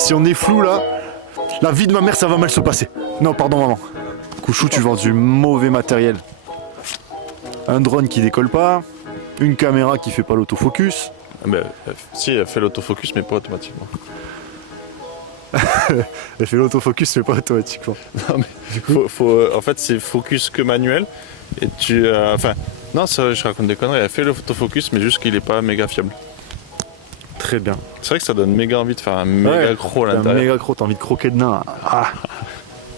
Si on est flou là, la vie de ma mère ça va mal se passer. Non pardon maman. Couchou, tu vends du mauvais matériel. Un drone qui décolle pas, une caméra qui fait pas l'autofocus. Si, elle fait l'autofocus mais pas automatiquement. Elle fait l'autofocus mais pas automatiquement. Non mais en fait c'est focus que manuel et non c'est vrai, je raconte des conneries, elle fait l'autofocus mais juste qu'il est pas méga fiable. Très bien. C'est vrai que ça donne méga envie de faire un méga croc à l'intérieur. Un méga croc, t'as envie de croquer dedans. Ah.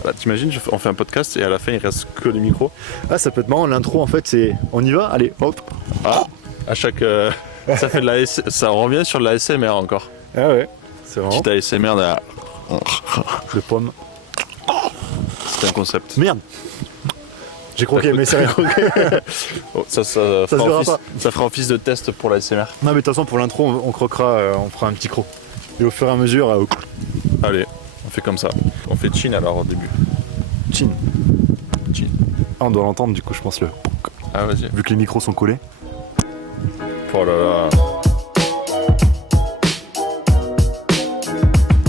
Voilà, t'imagines, on fait un podcast et à la fin il reste que les micros. Ah ça peut être marrant, l'intro en fait c'est on y va, allez hop. Ah, à chaque ça fait de ça revient sur de la ASMR encore. Ah ouais, c'est vraiment. Petite ASMR de de pommes. C'est un concept. Merde. J'ai croqué mais c'est rien. Oh, ça fera office de test pour la ASMR. Non mais de toute façon pour l'intro on croquera, on fera un petit croc. Et au fur et à mesure. Allez, on fait comme ça. On fait chin alors au début. Chin. Chin. Ah, on doit l'entendre du coup je pense le. Ah vas-y. Vu que les micros sont collés. Oh là là.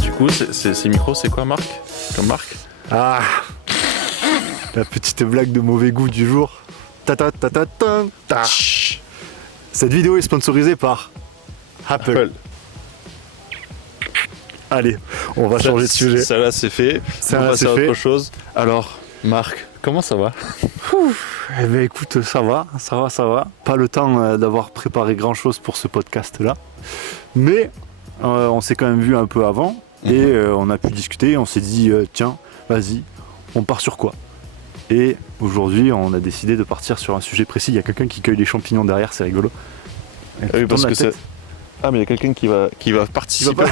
Du coup ces micros c'est quoi marque? Comme marque? Ah. La petite blague de mauvais goût du jour. Ta ta ta ta ta ta. Cette vidéo est sponsorisée par Apple. Allez, on va changer de sujet. Ça là c'est fait. On va passer à autre chose. Alors, Marc, comment ça va? Eh bien écoute, ça va. Pas le temps d'avoir préparé grand chose pour ce podcast là. Mais on s'est quand même vu un peu avant et on a pu discuter. On s'est dit, tiens, vas-y, on part sur quoi? Et aujourd'hui, on a décidé de partir sur un sujet précis. Il y a quelqu'un qui cueille les champignons derrière, c'est rigolo. Oui, parce que c'est... Ah, mais il y a quelqu'un qui va participer.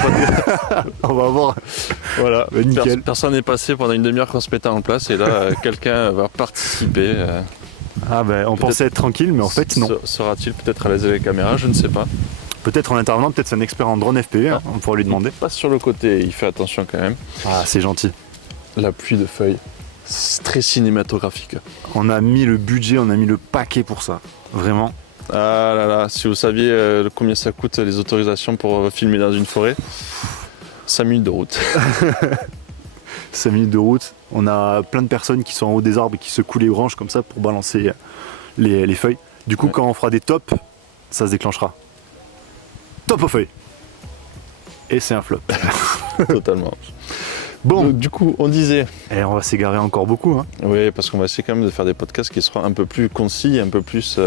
On va voir. Voilà, nickel. Personne n'est passé pendant une demi-heure qu'on se mettait en place et là, quelqu'un va participer. Ah ben, on pensait être tranquille, mais en fait, non. Sera-t-il peut-être à l'aise avec la caméra? Je ne sais pas. Peut-être en intervenant, peut-être c'est un expert en drone FPV, on pourra lui demander. Il passe sur le côté, il fait attention quand même. Ah, c'est gentil. La pluie de feuilles. C'est très cinématographique. On a mis le budget, on a mis le paquet pour ça. Vraiment. Ah là là, si vous saviez combien ça coûte les autorisations pour filmer dans une forêt, 5 minutes de route. 5 minutes de route. On a plein de personnes qui sont en haut des arbres et qui secouent les branches comme ça pour balancer les feuilles. Du coup, quand on fera des tops, ça se déclenchera. Top aux feuilles. Et c'est un flop. Totalement. Bon, donc, du coup, on disait. Et on va s'égarer encore beaucoup. Hein. Oui, parce qu'on va essayer quand même de faire des podcasts qui seront un peu plus concis, un peu plus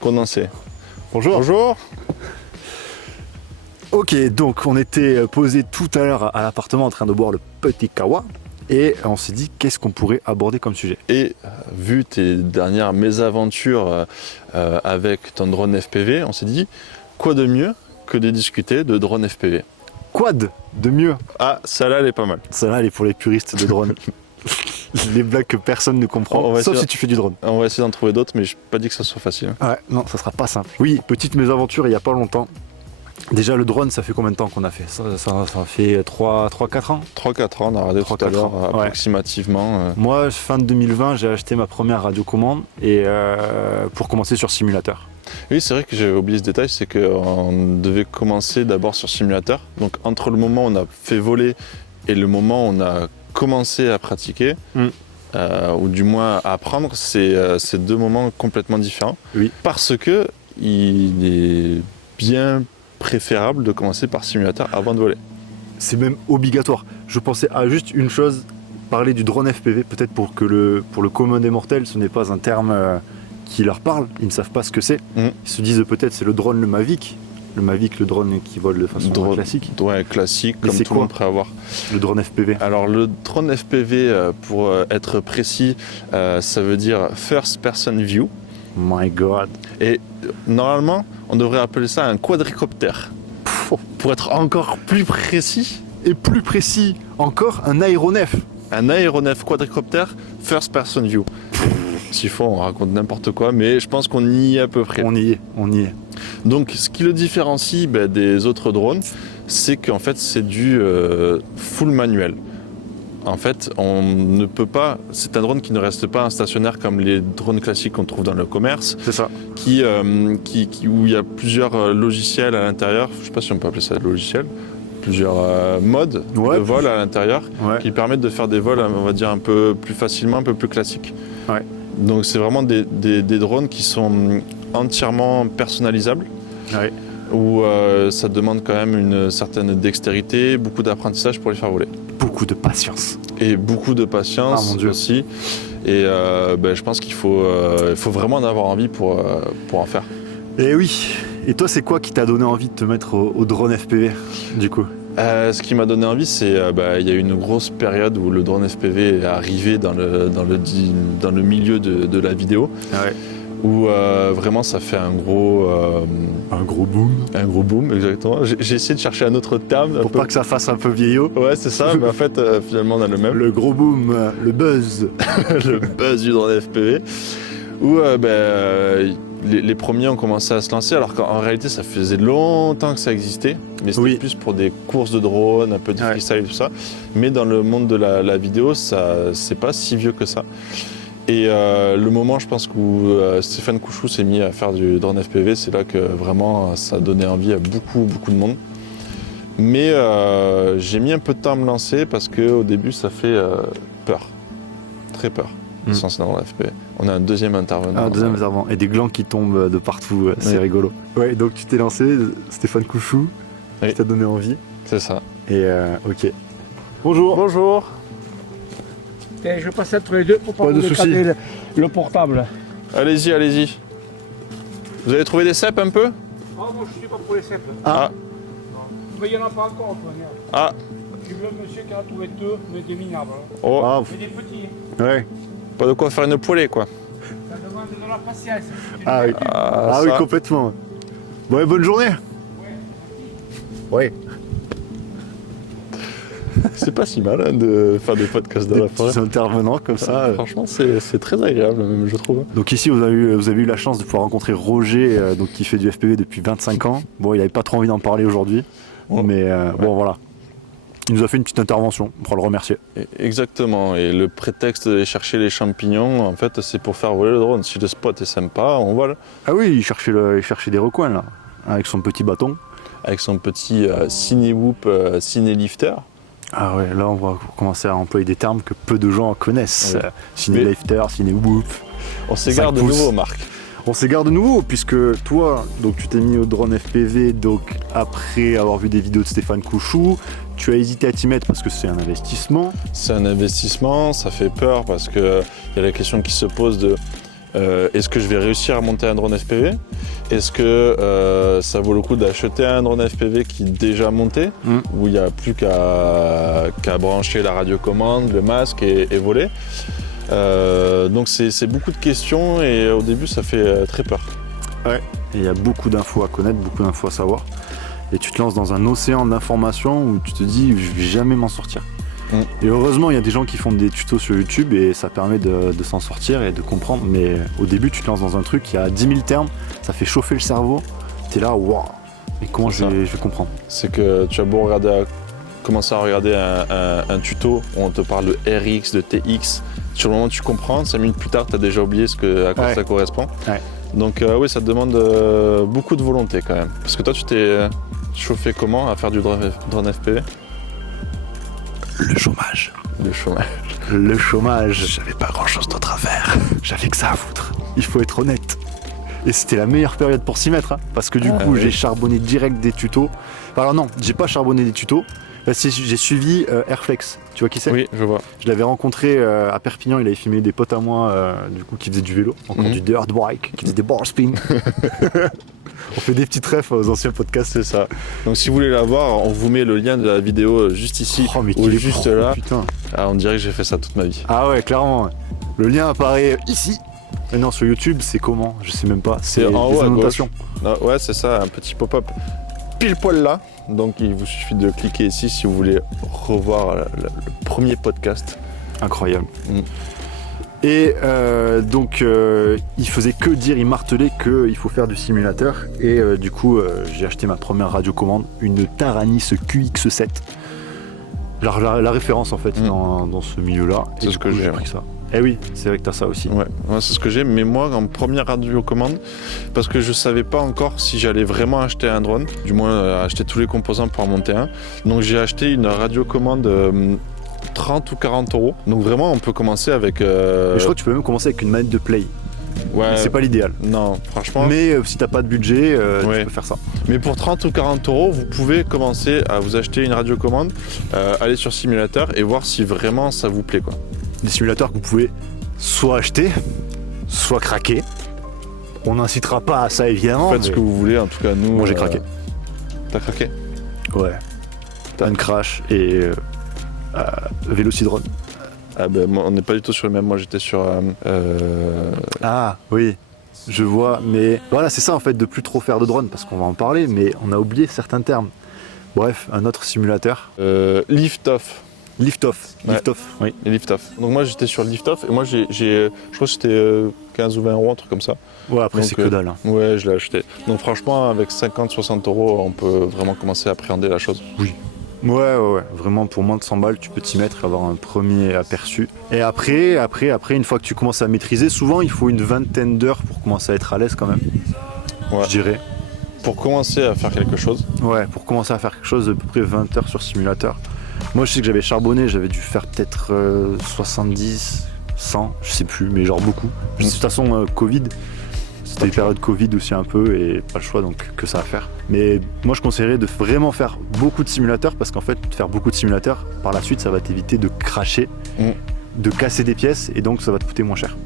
condensés. Bonjour. Bonjour. Ok, donc on était posé tout à l'heure à l'appartement en train de boire le petit kawa. Et on s'est dit qu'est-ce qu'on pourrait aborder comme sujet. Et vu tes dernières mésaventures avec ton drone FPV, on s'est dit quoi de mieux que de discuter de drone FPV. Quad de mieux. Ah, celle-là elle est pas mal. Celle-là elle est pour les puristes de drone. Les blagues que personne ne comprend, sauf si tu fais du drone. On va essayer d'en trouver d'autres, mais je n'ai pas dit que ça soit facile. Ouais, non, ça sera pas simple. Oui, petite mésaventure il y a pas longtemps. Déjà le drone, ça fait combien de temps qu'on a fait ça fait 3-4 ans 3-4 ans, on a regardé tout à l'heure approximativement. Moi, fin de 2020, j'ai acheté ma première radiocommande et pour commencer sur simulateur. Oui, c'est vrai que j'ai oublié ce détail, c'est qu'on devait commencer d'abord sur simulateur. Donc entre le moment où on a fait voler et le moment où on a commencé à pratiquer, ou du moins à apprendre, c'est deux moments complètement différents. Oui. Parce que il est bien préférable de commencer par simulateur avant de voler. C'est même obligatoire. Je pensais à juste une chose, parler du drone FPV, peut-être pour le commun des mortels, ce n'est pas un terme qui leur parle, ils ne savent pas ce que c'est. Ils se disent peut-être c'est le drone, le Mavic, le drone qui vole de façon classique. Ouais, classique, mais comme tout le monde pourrait avoir. Le drone FPV. Alors le drone FPV, pour être précis, ça veut dire First Person View. My God. Et normalement, on devrait appeler ça un quadricoptère. Pour être encore plus précis. Et plus précis encore, un aéronef. Un aéronef quadricoptère First Person View. S'il faut, on raconte n'importe quoi, mais je pense qu'on y est à peu près. On y est. Donc, ce qui le différencie des autres drones, c'est qu'en fait, c'est du full manuel. En fait, on ne peut pas. C'est un drone qui ne reste pas un stationnaire comme les drones classiques qu'on trouve dans le commerce. C'est ça. Où il y a plusieurs logiciels à l'intérieur. Je ne sais pas si on peut appeler ça logiciel. plusieurs modes de vol à l'intérieur qui permettent de faire des vols, on va dire, un peu plus facilement, un peu plus classiques. Ouais. Donc c'est vraiment des drones qui sont entièrement personnalisables, où ça demande quand même une certaine dextérité, beaucoup d'apprentissage pour les faire voler. Beaucoup de patience. Et beaucoup de patience aussi. Et je pense qu'il faut vraiment en avoir envie pour en faire. Et oui. Et toi, c'est quoi qui t'a donné envie de te mettre au drone FPV, du coup ? Ce qui m'a donné envie, c'est il y a eu une grosse période où le drone FPV est arrivé dans le milieu de la vidéo, où vraiment ça fait un gros boom. Un gros boom, exactement. J'ai essayé de chercher un autre terme. Pour pas que ça fasse un peu vieillot. Ouais, c'est ça, mais en fait, finalement, on a le même. Le gros boom, le buzz. Le buzz du drone FPV, où les premiers ont commencé à se lancer, alors qu'en réalité, ça faisait longtemps que ça existait, mais c'était plus pour des courses de drones, un peu de freestyle et tout ça. Mais dans le monde de la vidéo, c'est pas si vieux que ça. Et le moment, je pense, où Stéphane Couchou s'est mis à faire du drone FPV, c'est là que vraiment ça a donné envie à beaucoup de monde. Mais j'ai mis un peu de temps à me lancer parce qu'au début, ça fait peur, très peur. Sans dans la FPV. On a un deuxième intervenant. Et des glands qui tombent de partout, c'est rigolo. Ouais, donc tu t'es lancé, Stéphane Couchou, qui t'a donné envie. C'est ça. Et ok. Bonjour. Bonjour. Et je passe entre les deux pour pas de vous soucis. éclater le portable. Allez-y. Vous avez trouvé des cèpes un peu ? Moi je suis pas pour les cèpes. Ah. Mais il n'y en a pas encore, Antoine. Ah. J'ai vu un monsieur qui en a trouvé deux, mais des minables. Oh. C'est des petits. Ouais. Pas de quoi faire une poêlée, quoi. Ça demande de la patience. Ah oui, complètement. Bon, bonne journée. Ouais. C'est pas si mal de faire des podcasts dans la forêt. Des intervenants comme ça. Franchement, c'est très agréable, même, je trouve. Donc ici, vous avez eu la chance de pouvoir rencontrer Roger, qui fait du FPV depuis 25 ans. Bon, il n'avait pas trop envie d'en parler aujourd'hui, mais bon, voilà. Il nous a fait une petite intervention, on pourra le remercier. Exactement, et le prétexte d'aller chercher les champignons, en fait, c'est pour faire voler le drone. Si le spot est sympa, on vole. Ah oui, il cherchait des recoins, là, avec son petit bâton. Avec son petit ciné-whoop, ciné-lifter. Ah ouais, là on va commencer à employer des termes que peu de gens connaissent. Ouais. Ciné-lifter, ciné-whoop. On s'égare de nouveau, Marc. On s'égare de nouveau puisque toi, donc tu t'es mis au drone FPV donc après avoir vu des vidéos de Stéphane Couchou, tu as hésité à t'y mettre parce que c'est un investissement. C'est un investissement, ça fait peur parce qu'il y a la question qui se pose de est-ce que je vais réussir à monter un drone FPV ? Est-ce que ça vaut le coup d'acheter un drone FPV qui est déjà monté, où il n'y a plus qu'à brancher la radiocommande, le masque et voler ? Donc c'est beaucoup de questions et au début ça fait très peur. Ouais, et il y a beaucoup d'infos à connaître, beaucoup d'infos à savoir. Et tu te lances dans un océan d'informations où tu te dis je vais jamais m'en sortir. Et heureusement il y a des gens qui font des tutos sur YouTube et ça permet de s'en sortir et de comprendre. Mais au début tu te lances dans un truc, il y a 10 000 termes, ça fait chauffer le cerveau. T'es là, waouh, mais comment je vais comprendre ? C'est que tu as beau commencer à regarder un tuto où on te parle de RX, de TX. Sur le moment où tu comprends, 5 minutes plus tard, tu as déjà oublié à quoi ça correspond. Ouais. Donc oui, ça te demande beaucoup de volonté quand même. Parce que toi, tu t'es chauffé comment à faire du drone FPV ? Le chômage. Le chômage. J'avais pas grand-chose d'autre à faire. J'avais que ça à foutre. Il faut être honnête. Et c'était la meilleure période pour s'y mettre. Parce que du coup, j'ai charbonné direct des tutos. Alors non, j'ai pas charbonné des tutos. J'ai suivi Airflex, tu vois qui c'est ? Oui, je vois. Je l'avais rencontré à Perpignan, il avait filmé des potes à moi du coup, qui faisaient du vélo, encore du dirt bike, qui faisaient des bar spin. On fait des petites refs aux anciens podcasts, c'est ça. Donc si vous voulez la voir, on vous met le lien de la vidéo juste ici ou juste là. Putain. Ah, on dirait que j'ai fait ça toute ma vie. Ah ouais, clairement. Le lien apparaît ici. Mais non, sur YouTube, c'est comment ? Je sais même pas. C'est en haut à gauche. Non, ouais, c'est ça, un petit pop-up pile poil là. Donc il vous suffit de cliquer ici si vous voulez revoir le premier podcast. Incroyable. Et donc il faisait que dire, il martelait qu'il faut faire du simulateur. Et du coup j'ai acheté ma première radiocommande, une Taranis QX7. La référence en fait dans ce milieu-là. C'est ce que j'ai pris ça. Eh oui, c'est vrai que t'as ça aussi. Ouais, c'est ce que j'ai. Mais moi, en première radiocommande, parce que je savais pas encore si j'allais vraiment acheter un drone, du moins acheter tous les composants pour en monter un. Donc j'ai acheté une radiocommande 30 ou 40 euros. Donc vraiment, on peut commencer avec... Et je crois que tu peux même commencer avec une manette de play. Ouais, C'est pas l'idéal. non, franchement. Mais si t'as pas de budget, Ouais. tu peux faire ça. Mais pour 30 ou 40 euros, vous pouvez commencer à vous acheter une radiocommande, aller sur simulateur et voir si vraiment ça vous plaît, quoi. Des simulateurs que vous pouvez soit acheter, soit craquer. On n'incitera pas à ça évidemment. Faites ce mais- que vous voulez, en tout cas nous... Moi j'ai craqué. T'as craqué? Ouais. Uncrash et Vélocidrone. Ah ben moi, on n'est pas du tout sur le même, moi j'étais sur... Ah oui, je vois, mais voilà, c'est ça en fait de plus trop faire de drone parce qu'on va en parler, mais on a oublié certains termes. Bref, un autre simulateur. Lift-off. Lift-off. Ouais. Lift-off, oui. Et Lift-off. Donc moi j'étais sur Lift-off et moi je crois que c'était 15 ou 20 euros, un truc comme ça. Ouais, après Donc, c'est que dalle. Hein. Ouais, je l'ai acheté. Donc franchement, avec 50-60 euros, on peut vraiment commencer à appréhender la chose. Ouais, vraiment pour moins de 100 balles, tu peux t'y mettre, avoir un premier aperçu. Et après, une fois que tu commences à maîtriser, souvent il faut une vingtaine d'heures pour commencer à être à l'aise quand même. Ouais. Je dirais. Pour commencer à faire quelque chose. Ouais, pour commencer à faire quelque chose, à peu près 20 heures sur simulateur. Moi, je sais que j'avais charbonné, j'avais dû faire peut-être 70, 100, je sais plus, mais genre beaucoup. De toute façon, Covid, c'était une période Covid aussi un peu, et pas le choix, donc que ça à faire. Mais moi, je conseillerais de vraiment faire beaucoup de simulateurs, parce qu'en fait, faire beaucoup de simulateurs, par la suite, ça va t'éviter de cracher, de casser des pièces, et donc ça va te coûter moins cher.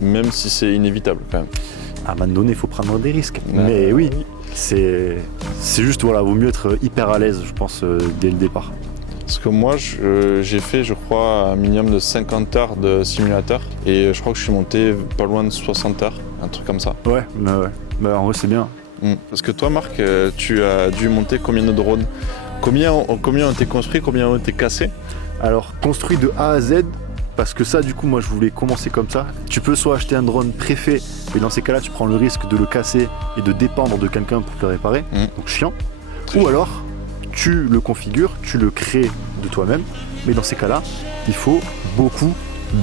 Même si c'est inévitable quand même. À un moment donné, il faut prendre des risques. Ouais. Mais oui, c'est juste, voilà, vaut mieux être hyper à l'aise, je pense, dès le départ. Parce que moi, j'ai fait, je crois, un minimum de 50 heures de simulateur. Et je crois que je suis monté pas loin de 60 heures, un truc comme ça. Ouais. Bah, en vrai, c'est bien. Parce que toi, Marc, tu as dû monter combien de drones? Combien ont été construits, combien ont été cassés? Alors, construit de A à Z, parce que ça, du coup, moi, je voulais commencer comme ça. Tu peux soit acheter un drone préfet, et dans ces cas-là, tu prends le risque de le casser et de dépendre de quelqu'un pour te le réparer, donc chiant. Ou alors, tu le configures, tu le crées de toi-même, mais dans ces cas-là, il faut beaucoup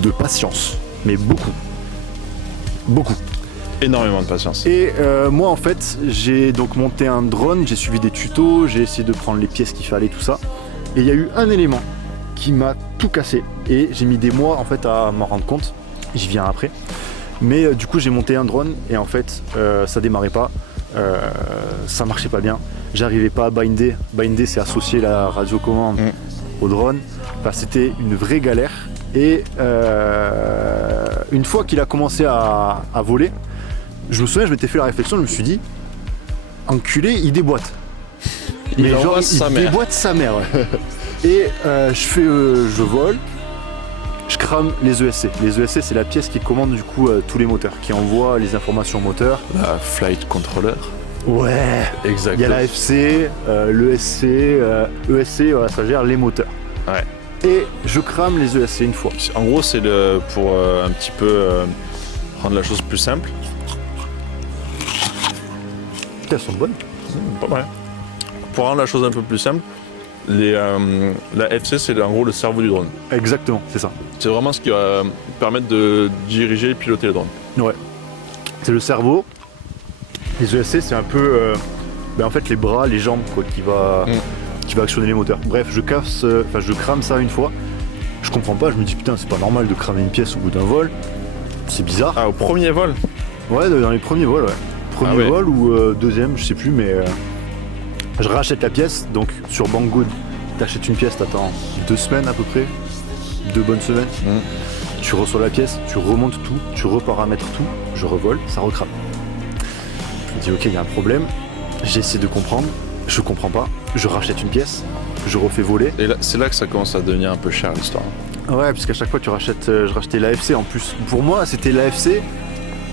de patience. Mais beaucoup. Beaucoup. Énormément de patience. Et moi, en fait, j'ai donc monté un drone, j'ai suivi des tutos, j'ai essayé de prendre les pièces qu'il fallait, tout ça. Et il y a eu un élément qui m'a tout cassé. Et j'ai mis des mois, en fait, à m'en rendre compte. J'y viens après. Mais du coup, j'ai monté un drone et en fait, ça démarrait pas. Ça marchait pas bien. J'arrivais pas à binder. Binder, c'est associer la radiocommande au drone. Enfin, c'était une vraie galère. Et une fois qu'il a commencé à voler, je me souviens, je m'étais fait la réflexion, je me suis dit, enculé, il déboîte. Il envoie sa mère. Déboîte sa mère. Ouais. Et je vole, je crame les ESC. Les ESC, c'est la pièce qui commande du coup tous les moteurs, qui envoie les informations moteurs. La flight controller. Ouais. Il y Exactement. a la FC, l'ESC, ESC, voilà, ça gère les moteurs. Ouais. Et je crame les ESC une fois. En gros, c'est pour un petit peu rendre la chose plus simple. Putain, elles sont bonnes. Pas mal. Pour rendre la chose un peu plus simple, la FC, c'est en gros le cerveau du drone. Exactement, c'est ça. C'est vraiment ce qui va permettre de diriger et piloter le drone. Ouais. C'est le cerveau. Les ESC, c'est un peu en fait les bras, les jambes quoi, qui va actionner les moteurs. Bref, je crame ça une fois. Je comprends pas, je me dis putain, c'est pas normal de cramer une pièce au bout d'un vol. C'est bizarre. Ah, au premier vol? Ouais, dans les premiers vols, ouais. Premier ouais. vol ou deuxième, je sais plus, mais je rachète la pièce. Donc sur Banggood, t'achètes une pièce, t'attends 2 semaines à peu près, 2 bonnes semaines. Tu reçois la pièce, tu remontes tout, tu reparamètres tout, je revole, ça recrame. Je me dis ok, il y a un problème, j'essaie de comprendre, je comprends pas, je rachète une pièce, je refais voler. Et là, c'est là que ça commence à devenir un peu cher l'histoire. Ouais, parce qu'à chaque fois tu rachètes, je rachetais l'AFC en plus. Pour moi, c'était l'AFC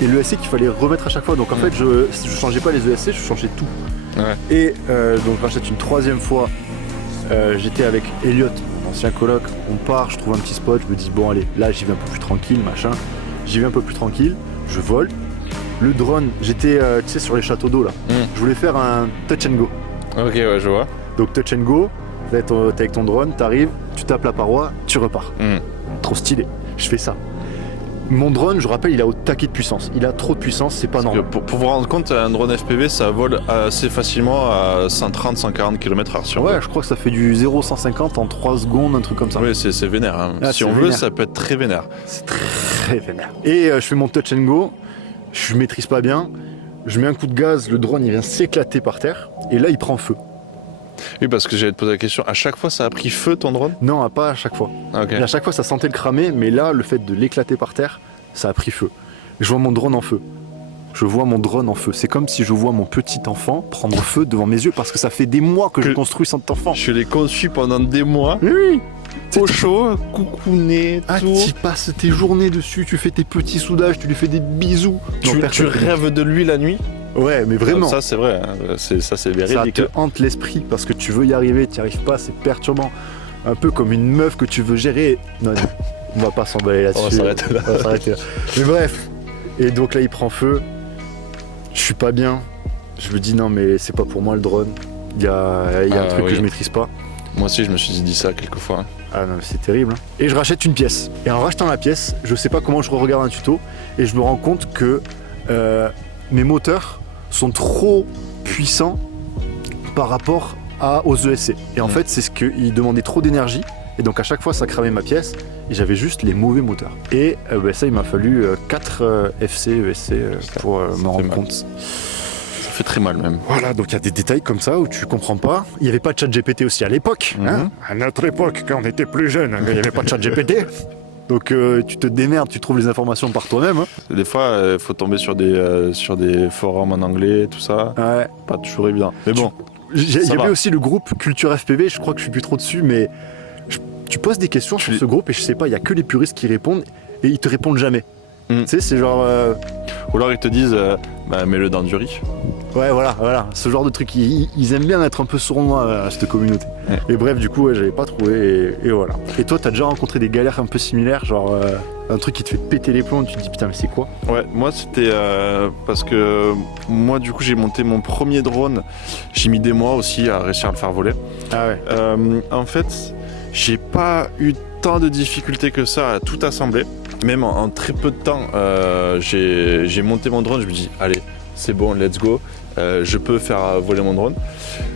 et l'ESC qu'il fallait remettre à chaque fois. Donc en fait, je changeais pas les ESC, je changeais tout. Ouais. Et donc je rachète une 3e fois. J'étais avec Elliot, mon ancien coloc. On part, je trouve un petit spot, je me dis bon allez, là j'y vais un peu plus tranquille, machin. J'y vais un peu plus tranquille, je vole. Le drone, j'étais tu sais sur les châteaux d'eau là. Je voulais faire un touch and go. Ok, ouais, je vois. Donc touch and go, t'es avec ton drone, t'arrives, tu tapes la paroi, tu repars. Trop stylé, je fais ça. Mon drone, je rappelle, il a au taquet de puissance. Il a trop de puissance, c'est pas Parce que normal. pour vous rendre compte, un drone FPV, ça vole assez facilement à 130-140 km/h sur Ouais, je crois que ça fait du 0-150 en 3 secondes, un truc comme ça. Oui, c'est vénère. Hein. Ah, Si c'est on veut, vénère. ça peut être très vénère. C'est très vénère. Et je fais mon touch and go, je maîtrise pas bien, je mets un coup de gaz, le drone il vient s'éclater par terre, et là il prend feu. Oui, parce que j'allais te poser la question, à chaque fois ça a pris feu ton drone? Non, pas à chaque fois. Ah, ok. Et à chaque fois ça sentait le cramer, mais là le fait de l'éclater par terre, ça a pris feu. Je vois mon drone en feu. Je vois mon drone en feu. C'est comme si je vois mon petit enfant prendre feu devant mes yeux parce que ça fait des mois que je construis cet enfant. Je l'ai conçu pendant des mois, Oui. au chaud, coucouné, Ah, tout. tu passes tes journées dessus, tu fais tes petits soudages, tu lui fais des bisous. Non, Tu personne- rêves de lui la nuit? Ouais, mais vraiment. Ça c'est vrai, hein. C'est Ça véridique. te hante l'esprit parce que tu veux y arriver, tu n'y arrives pas, c'est perturbant. Un peu comme une meuf que tu veux gérer. Non, on va pas s'emballer là-dessus. On va s'arrêter là. On va s'arrêter là. Mais bref. Et donc là, il prend feu. Je suis pas bien. Je me dis non, mais c'est pas pour moi le drone. Il y a un truc oui. que je maîtrise pas. Moi aussi je me suis dit ça quelques fois. Ah non, mais c'est terrible. Et je rachète une pièce. Et en rachetant la pièce, je sais pas comment je regarde un tuto et je me rends compte que mes moteurs sont trop puissants par rapport aux ESC. Et en fait, c'est ce qu'ils demandaient trop d'énergie. Et donc à chaque fois, ça cramait ma pièce et j'avais juste les mauvais moteurs. Et ça, il m'a fallu 4 FC, ESC pour me rendre mal. compte. Ça fait très mal même. Voilà, donc il y a des détails comme ça où tu comprends pas. Il n'y avait pas de chat GPT aussi à l'époque. Hein, à notre époque, quand on était plus jeune, il n'y avait pas de chat GPT. Donc tu te démerdes, tu trouves les informations par toi-même. Hein. Des fois, il faut tomber sur des forums en anglais, tout ça. Ouais. Pas toujours évident. Mais bon, Il y Ça avait va. aussi le groupe Culture FPV, je crois que je suis plus trop dessus, mais tu poses des questions sur ce groupe et je sais pas, il y a que les puristes qui répondent et ils te répondent jamais. Mm. Tu sais, c'est genre. ou alors ils te disent, mets-le dans du riz. Ouais, voilà, ce genre de truc. Ils aiment bien être un peu sournois, cette communauté. Ouais. Et bref, du coup, j'avais pas trouvé et voilà. Et toi, t'as déjà rencontré des galères un peu similaires, genre un truc qui te fait péter les plombs, tu te dis putain, mais c'est quoi? Ouais, moi c'était parce que moi du coup j'ai monté mon premier drone. J'ai mis des mois aussi à réussir à le faire voler. Ah ouais. En fait, j'ai pas eu tant de difficultés que ça à tout assembler. Même en très peu de temps, j'ai monté mon drone. Je me dis, allez, c'est bon, let's go. Je peux faire voler mon drone.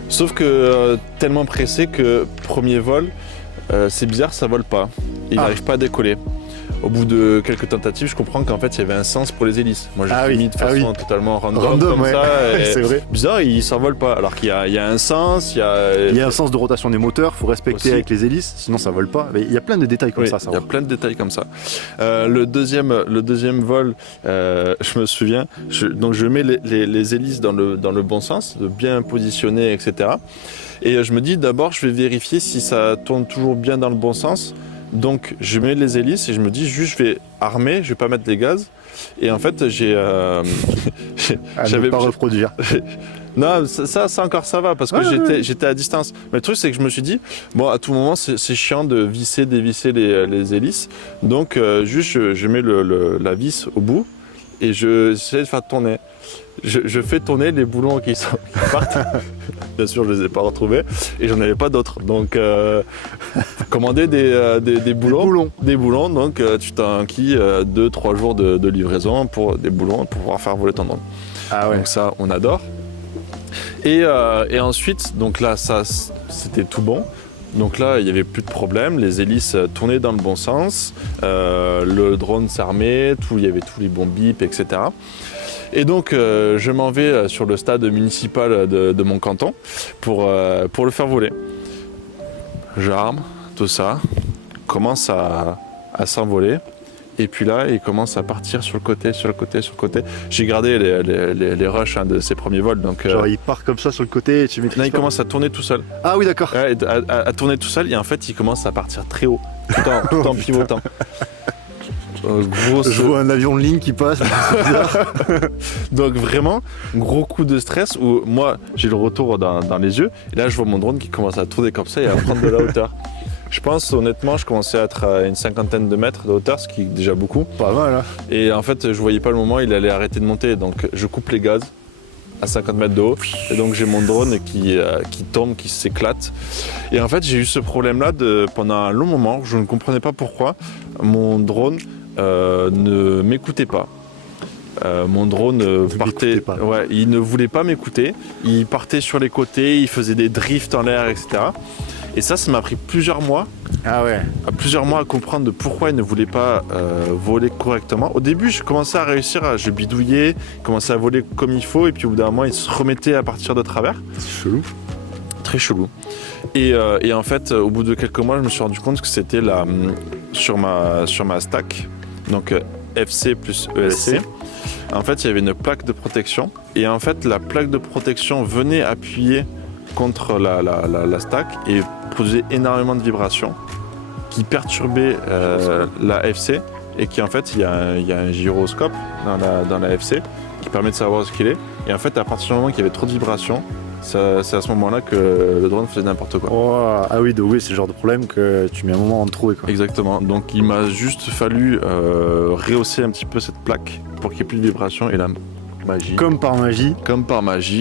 Sauf que tellement pressé que premier vol, c'est bizarre, ça vole pas. Il n'arrive pas à décoller. Au bout de quelques tentatives, je comprends qu'en fait il y avait un sens pour les hélices. Moi j'ai mis de façon totalement random comme ouais. ça. Et C'est vrai. bizarre, il s'envole pas. Alors qu'il y a un sens, il y a un sens de rotation des moteurs, faut respecter Aussi. avec les hélices, sinon ça vole pas. Mais il y a plein de détails comme Oui, ça. il y a plein de détails comme ça. Le deuxième vol, je me souviens, donc je mets les hélices dans le bon sens, de bien positionner, etc. Et je me dis d'abord, je vais vérifier si ça tourne toujours bien dans le bon sens. Donc je mets les hélices et je me dis juste je vais armer, je vais pas mettre les gaz. Et en fait j'avais pas reproduire. Non, ça encore ça va parce que j'étais à distance. Mais le truc c'est que je me suis dit bon à tout moment c'est chiant de visser, dévisser les hélices. Donc juste je mets la vis au bout et j'essaie de faire tourner. Je fais tourner les boulons qui partent. Bien sûr, je les ai pas retrouvés et j'en avais pas d'autres. Donc, commander des boulons. Des boulons, donc tu t'enquilles 2-3 jours de livraison pour des boulons pour pouvoir faire voler ton drone. Ah ouais. Donc ça, on adore. Et ensuite, donc là, ça, c'était tout bon. Donc là, il n'y avait plus de problème, les hélices tournaient dans le bon sens, le drone s'armait, il y avait tous les bons bips, etc. Et donc, je m'en vais sur le stade municipal de mon canton pour le faire voler. J'arme, tout ça, commence à s'envoler. Et puis là, il commence à partir sur le côté. J'ai gardé les rushs de ses premiers vols. Donc, genre il part comme ça sur le côté et tu maîtrises là, il pas. commence à tourner tout seul. Ah oui, d'accord. Ouais, à tourner tout seul et en fait il commence à partir très haut tout en pivotant. Je vois un avion de ligne qui passe, c'est bizarre. Donc vraiment gros coup de stress où moi j'ai le retour dans les yeux et là je vois mon drone qui commence à tourner comme ça et à prendre de la hauteur. Je pense honnêtement je commençais à être à une 50aine de mètres de hauteur, ce qui est déjà beaucoup. Pas mal hein. Et en fait je voyais pas le moment, il allait arrêter de monter donc je coupe les gaz à 50 mètres de haut et donc j'ai mon drone qui tombe, qui s'éclate et en fait j'ai eu ce problème là pendant un long moment, je ne comprenais pas pourquoi mon drone ne m'écoutait pas. Mon drone partait, pas. ouais, il ne voulait pas m'écouter. Il partait sur les côtés, il faisait des drifts en l'air, etc. Et ça m'a pris plusieurs mois Ah ouais. à comprendre de pourquoi il ne voulait pas voler correctement. Au début, je commençais à réussir, je bidouillais, commençais à voler comme il faut, et puis au bout d'un moment, il se remettait à partir de travers. C'est chelou. Très chelou. Et en fait, au bout de quelques mois, je me suis rendu compte que c'était sur ma stack, donc FC plus ESC. En fait, il y avait une plaque de protection, et en fait, la plaque de protection venait appuyer contre la stack et produisait énormément de vibrations qui perturbaient la FC, et qui en fait il y a un gyroscope dans la FC qui permet de savoir ce qu'il est, et en fait à partir du moment qu'il y avait trop de vibrations, c'est à ce moment-là que le drone faisait n'importe quoi. Oh, ah oui, donc oui, c'est le genre de problème que tu mets un moment à en trouver, quoi. Exactement, donc il m'a juste fallu rehausser un petit peu cette plaque pour qu'il n'y ait plus de vibrations, et là, magie. Comme par magie,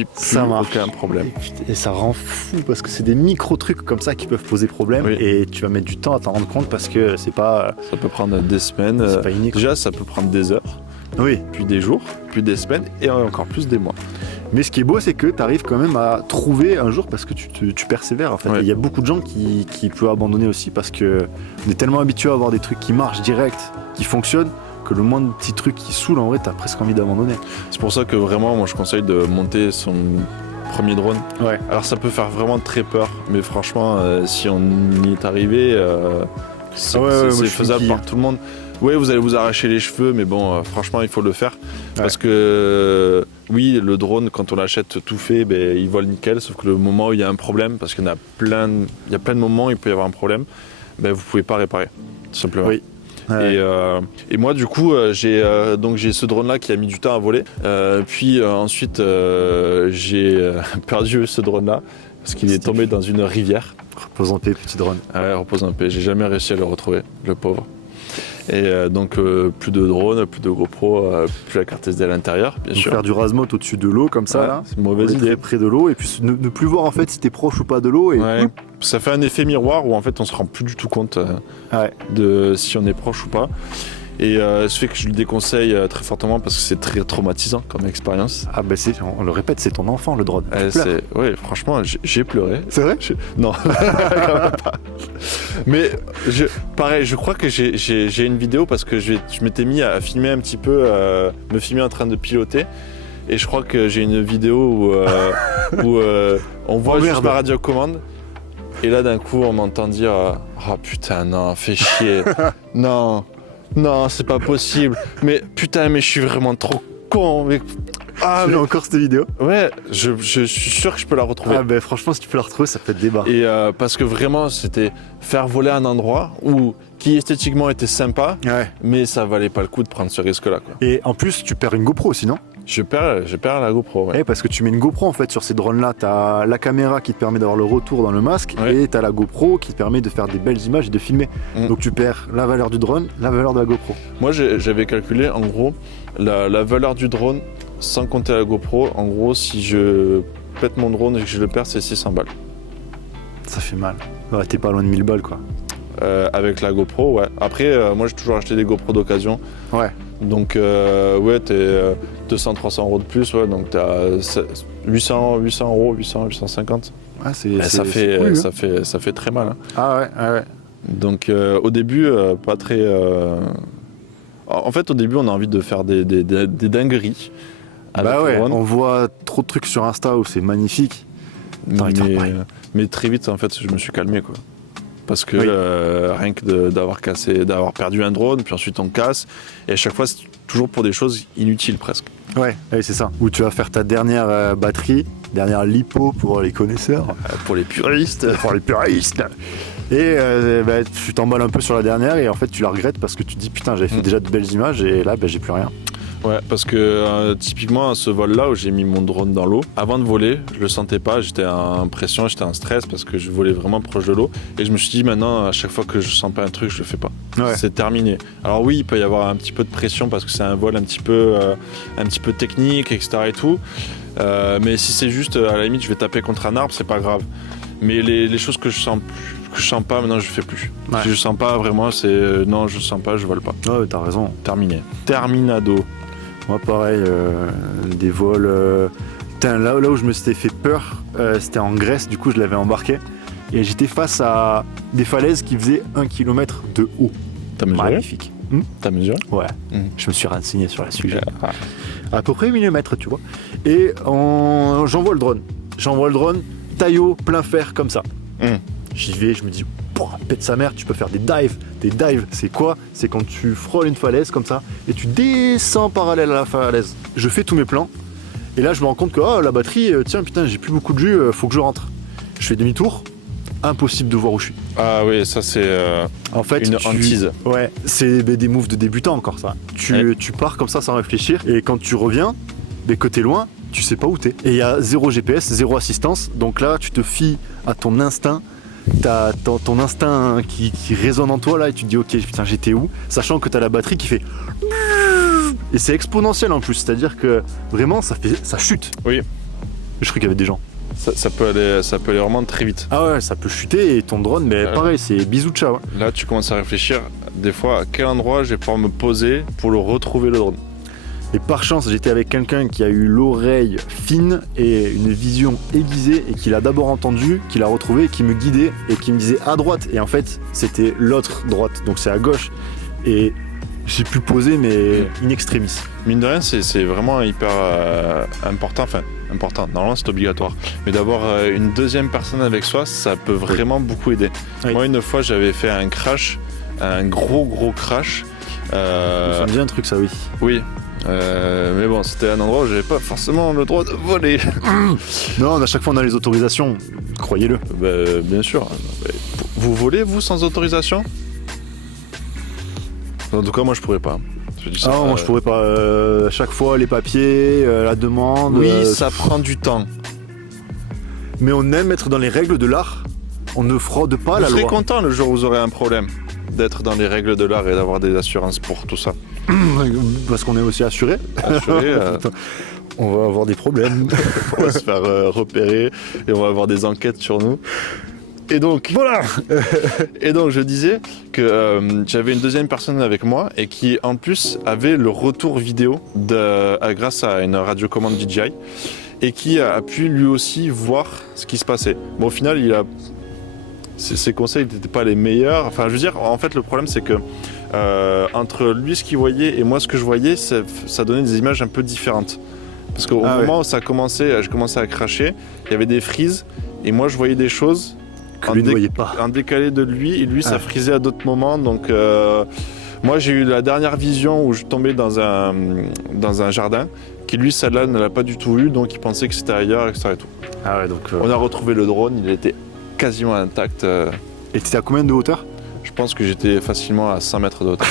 Plus ça marche. aucun problème. Et ça rend fou parce que c'est des micro-trucs comme ça qui peuvent poser problème, Oui. et tu vas mettre du temps à t'en rendre compte parce que c'est pas Ça peut prendre des semaines, pas unique. déjà ça peut prendre des heures, Oui, puis des jours, puis des semaines, et encore plus des mois. mais ce qui est beau, c'est que tu arrives quand même à trouver un jour parce que tu persévères en fait. Ouais. Et il y a beaucoup de gens qui peuvent abandonner aussi parce que on est tellement habitué à avoir des trucs qui marchent direct, qui fonctionnent, que le moindre petit truc qui saoule, en vrai, t'as presque envie d'abandonner. C'est pour ça que vraiment, moi je conseille de monter son premier drone. Ouais. Alors ça peut faire vraiment très peur, mais franchement, si on y est arrivé, c'est moi, je suis faisable qui, par tout le monde. Oui, vous allez vous arracher les cheveux, mais bon, franchement, il faut le faire. Ouais. Parce que, oui, le drone, quand on l'achète tout fait, ben, il vole nickel, sauf que le moment où il y a un problème, parce qu'il y a plein de moments où il peut y avoir un problème, ben, vous ne pouvez pas réparer, tout simplement. Oui. Ouais. Et moi, du coup, j'ai ce drone-là qui a mis du temps à voler. Puis ensuite, j'ai perdu ce drone-là parce qu'il est tombé dans une rivière. Repose en paix, petit drone. Ouais, repose en paix. J'ai jamais réussi à le retrouver, le pauvre. Et donc, plus de drone, plus de GoPro, plus la carte SD à l'intérieur, bien Donc sûr. faire du rasmot au-dessus de l'eau comme ça, Ouais, là. c'est une mauvaise Aller idée. très près de l'eau, et puis ne plus voir en fait si t'es proche ou pas de l'eau. Et Ouais. Ça fait un effet miroir où en fait on se rend plus du tout compte Ouais. de si on est proche ou pas. Et ce fait que je le déconseille très fortement parce que c'est très traumatisant comme expérience. Ah bah on le répète, c'est ton enfant le drone. Tu pleures. Ouais, franchement, j'ai pleuré. C'est vrai? Non, quand même pas. Mais pareil, je crois que j'ai une vidéo parce que je m'étais mis à filmer un petit peu, me filmer en train de piloter. Et je crois que j'ai une vidéo où on voit juste merde. ma radiocommande. Et là, d'un coup, on m'entend dire oh putain, non, fais chier. Non, c'est pas possible. Mais putain, mais je suis vraiment trop con. Mais... Ah, Tu mais... l'as encore cette vidéo? Ouais, je suis sûr que je peux la retrouver. Ah bah franchement, si tu peux la retrouver, ça fait débat. Et parce que vraiment, c'était faire voler un endroit qui esthétiquement était sympa, Ouais. mais ça valait pas le coup de prendre ce risque-là, quoi. Et en plus, tu perds une GoPro sinon. Je perds la GoPro, ouais. Ouais, parce que tu mets une GoPro en fait sur ces drones-là. T'as la caméra qui te permet d'avoir le retour dans le masque, Ouais. et t'as la GoPro qui te permet de faire des belles images et de filmer. Mm. Donc tu perds la valeur du drone, la valeur de la GoPro. Moi, j'avais calculé, en gros, la valeur du drone, sans compter la GoPro. En gros, si je pète mon drone et que je le perds, c'est 600 balles. Ça fait mal. Ouais, t'es pas loin de 1000 balles quoi. Avec la GoPro, ouais. Après, moi, j'ai toujours acheté des GoPro d'occasion. Ouais. Donc, ouais, t'es 200-300 euros de plus, ouais. Donc, t'as 800 euros, 850. Ah, Ça fait, cool, hein. ça fait très mal, hein. Ah ouais, ah ouais. Donc au début, pas très... En fait, au début, on a envie de faire des dingueries. avec Bah le ouais, drone. on voit trop de trucs sur Insta où c'est magnifique. T'as envie de faire pareil. Mais très vite, en fait, je me suis calmé, quoi. Parce que Oui. rien que d'avoir perdu un drone, puis ensuite on casse, et à chaque fois, c'est toujours pour des choses inutiles, presque. Ouais, c'est ça. Où tu vas faire ta dernière batterie, dernière lipo pour les connaisseurs. Pour les puristes. Pour les puristes. Et bah, tu t'emballes un peu sur la dernière et en fait tu la regrettes parce que tu te dis putain j'avais fait déjà de belles images et là bah, j'ai plus rien. Ouais, parce que typiquement à ce vol-là où j'ai mis mon drone dans l'eau, avant de voler, je le sentais pas, j'étais en pression, j'étais en stress parce que je volais vraiment proche de l'eau. Et je me suis dit maintenant, à chaque fois que je sens pas un truc, je le fais pas. Ouais. C'est terminé. Alors oui, il peut y avoir un petit peu de pression parce que c'est un vol un petit peu technique, etc. et tout. Mais si c'est juste, à la limite, je vais taper contre un arbre, c'est pas grave. Mais les choses que je sens que je sens pas, maintenant je fais plus. Ouais. Si je sens pas vraiment, c'est non, je sens pas, je vole pas. Ouais, t'as raison. Terminé. Terminado. Moi, pareil, des vols. Putain, là où je me s'étais fait peur, c'était en Grèce, du coup, je l'avais embarqué. Et j'étais face à des falaises qui faisaient 1 km de haut. T'as mesuré? Magnifique. T'as mesuré? Ouais, Mhm. je me suis renseigné sur le sujet. Ah. À peu près 1000 mètres, tu vois. Et j'envoie le drone. Taillot, plein fer, comme ça. Mhm. J'y vais, je me dis, pète sa mère, tu peux faire des dives. Des dives, c'est quoi? C'est quand tu frôles une falaise comme ça et tu descends parallèle à la falaise. Je fais tous mes plans et là je me rends compte que la batterie, tiens putain, j'ai plus beaucoup de jus, faut que je rentre. Je fais demi-tour, impossible de voir où je suis. Ah oui, ça c'est En fait, une hantise. Ouais, c'est des moves de débutant encore ça. Tu pars comme ça sans réfléchir et quand tu reviens, que t'es loin, tu sais pas où t'es. Et il y a 0 GPS, 0 assistance, donc là tu te fies à ton instinct. T'as ton instinct qui résonne en toi là et tu te dis ok putain j'étais où, sachant que t'as la batterie qui fait et c'est exponentiel en plus, c'est-à-dire que vraiment ça chute. Oui. Je crois qu'il y avait des gens. Ça peut aller vraiment très vite. Ah ouais, ça peut chuter et ton drone, mais pareil, c'est bisous ciao. Là, tu commences à réfléchir des fois à quel endroit je vais pouvoir me poser pour le retrouver le drone. Et par chance, j'étais avec quelqu'un qui a eu l'oreille fine et une vision aiguisée et qui l'a d'abord entendu, qui l'a retrouvé, qui me guidait et qui me disait à droite. Et en fait, c'était l'autre droite, donc c'est à gauche. Et j'ai pu poser, mais in extremis. Mine de rien, c'est vraiment hyper important. Enfin, important, normalement c'est obligatoire. Mais d'avoir une deuxième personne avec soi, ça peut vraiment beaucoup aider. Oui. Moi, une fois, j'avais fait un crash, un gros crash. Ça me dit un truc, ça, oui. Oui. Mais bon, c'était un endroit où j'avais pas forcément le droit de voler. Non, à chaque fois on a les autorisations, croyez-le. Bien sûr. Vous volez, vous, sans autorisation? En tout cas, moi, je pourrais pas. Je dis ça, moi je pourrais pas. À chaque fois les papiers, la demande. Oui, ça prend du temps. Mais on aime être dans les règles de l'art. On ne fraude pas la Vous serez loi. content le jour où vous aurez un problème d'être dans les règles de l'art et d'avoir des assurances pour tout ça. Parce qu'on est aussi assuré. Assuré, On va avoir des problèmes. on va se faire repérer et on va avoir des enquêtes sur nous. Et donc, Voilà. et donc je disais que j'avais une deuxième personne avec moi et qui en plus avait le retour vidéo grâce à une radiocommande DJI et qui a pu lui aussi voir ce qui se passait. Bon, au final, ses conseils n'étaient pas les meilleurs. Enfin, je veux dire, en fait, le problème c'est que entre lui ce qu'il voyait et moi ce que je voyais, ça donnait des images un peu différentes. Parce qu'au moment où je commençais à cracher, il y avait des frises et moi je voyais des choses Que lui ne voyait pas. en décalé de lui et lui ça frisait à d'autres moments. Donc moi j'ai eu la dernière vision où je tombais dans un jardin qui lui celle-là ne l'a pas du tout eu, donc il pensait que c'était ailleurs, etc. Et tout. Ah ouais, donc. On a retrouvé le drone, il était quasiment intact. Et t'étais à combien de hauteur? Je pense que j'étais facilement à 100 mètres de hauteur.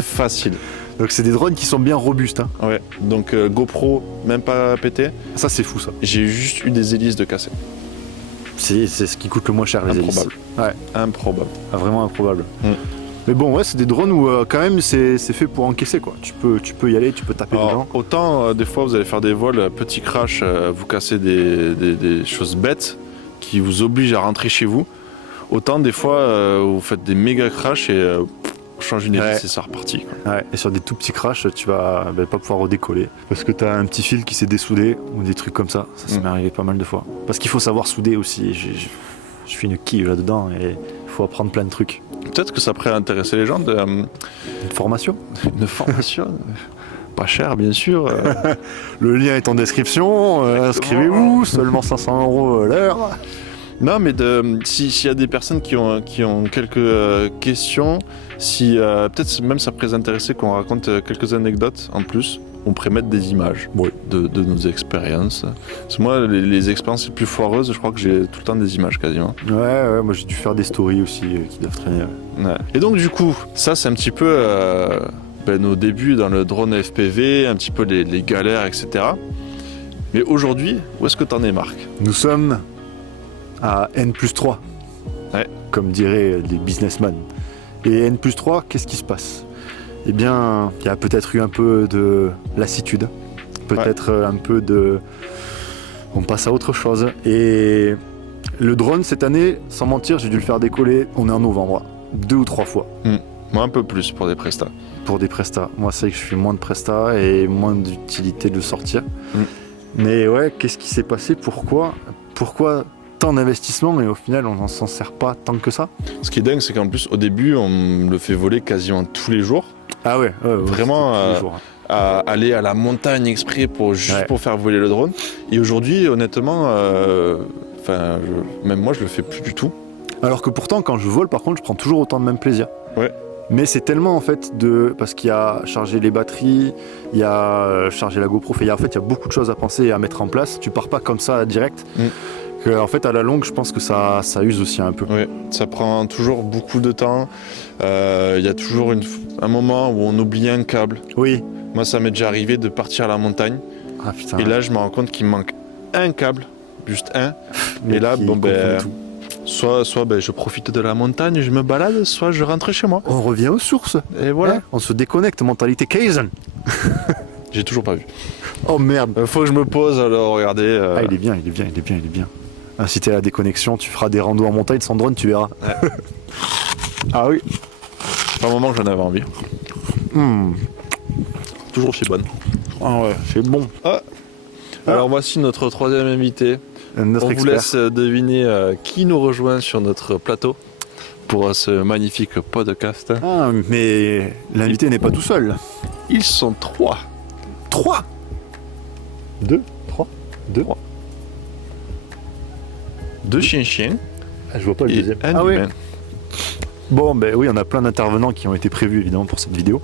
Facile. Donc c'est des drones qui sont bien robustes. Hein. Ouais, donc GoPro, même pas pété. Ça c'est fou ça. J'ai juste eu des hélices de cassé. C'est ce qui coûte le moins cher les hélices. Improbable. Ouais. Improbable. Ah, vraiment improbable. Mm. Mais bon ouais, c'est des drones où quand même c'est fait pour encaisser quoi. Tu peux y aller, tu peux taper Alors, dedans. autant des fois vous allez faire des vols, petit crash, vous cassez des choses bêtes qui vous obligent à rentrer chez vous. Autant des fois vous faites des méga crashs et change une hélice et c'est reparti. Quoi. Ouais, et sur des tout petits crashs, tu vas pas pouvoir redécoller. Parce que t'as un petit fil qui s'est dessoudé ou des trucs comme ça. Ça m'est arrivé pas mal de fois. Parce qu'il faut savoir souder aussi. Je suis une quille là-dedans et il faut apprendre plein de trucs. Peut-être que ça pourrait intéresser les gens Une formation. une formation. Pas cher, bien sûr. Le lien est en description. Inscrivez-vous. Seulement 500 € l'heure. Non, mais s'il y a des personnes qui ont quelques questions, si peut-être même ça pourrait les intéresser qu'on raconte quelques anecdotes en plus, on pourrait mettre des images de nos expériences. Parce que moi, les expériences les plus foireuses, je crois que j'ai tout le temps des images quasiment. Ouais, moi j'ai dû faire des stories aussi qui doivent traîner. Ouais. Et donc du coup, ça c'est un petit peu nos débuts dans le drone FPV, un petit peu les galères, etc. Mais aujourd'hui, où est-ce que t'en es, Marc? Nous sommes à N+3, comme diraient les businessmen. Et N+3, qu'est-ce qui se passe? Eh bien, il y a peut-être eu un peu de lassitude, peut-être un peu de... On passe à autre chose. Et Le drone, cette année, sans mentir, j'ai dû le faire décoller, on est en novembre, 2 ou 3 fois. Moi, un peu plus pour des prestats. Pour des prestats. Moi, c'est vrai que je fais moins de prestats et moins d'utilité de le sortir. Mais ouais, qu'est-ce qui s'est passé? Pourquoi tant d'investissement et au final, on n'en s'en sert pas tant que ça? Ce qui est dingue, c'est qu'en plus, au début, on le fait voler quasiment tous les jours. Ah ouais, Vraiment, tous les jours. À aller à la montagne exprès pour faire voler le drone. Et aujourd'hui, honnêtement, même moi, je le fais plus du tout. Alors que pourtant, quand je vole, par contre, je prends toujours autant de même plaisir. Ouais. Mais c'est tellement en fait parce qu'il y a chargé les batteries, il y a chargé la GoPro, il y a beaucoup de choses à penser et à mettre en place. Tu pars pas comme ça direct. Que, en fait, à la longue, je pense que ça use aussi un peu. Oui, ça prend toujours beaucoup de temps. Il y a toujours un moment où on oublie un câble. Oui. Moi, ça m'est déjà arrivé de partir à la montagne. Ah, putain. Et là, je me rends compte qu'il me manque un câble, juste un. Mais et là, tout. soit je profite de la montagne, je me balade, soit je rentre chez moi. On revient aux sources. Et voilà. Ouais, on se déconnecte, mentalité Kaizen. J'ai toujours pas vu. Oh merde. Faut que je me pose, alors regardez. Ah, il est bien. Ah, si t'es à la déconnexion, tu feras des randos en montagne sans drone, tu verras. Ouais. Ah oui. C'est pas un moment que j'en avais envie. Toujours aussi bonne. Ah ouais, c'est bon. Alors voici notre troisième invité. Notre On expert. vous laisse deviner qui nous rejoint sur notre plateau pour ce magnifique podcast. Ah, mais l'invité n'est pas tout seul. Ils sont 3. 3 2 3 2 2 chiens Je vois pas le et deuxième. un Ah oui. humain. Bon, ben oui, on a plein d'intervenants qui ont été prévus évidemment pour cette vidéo.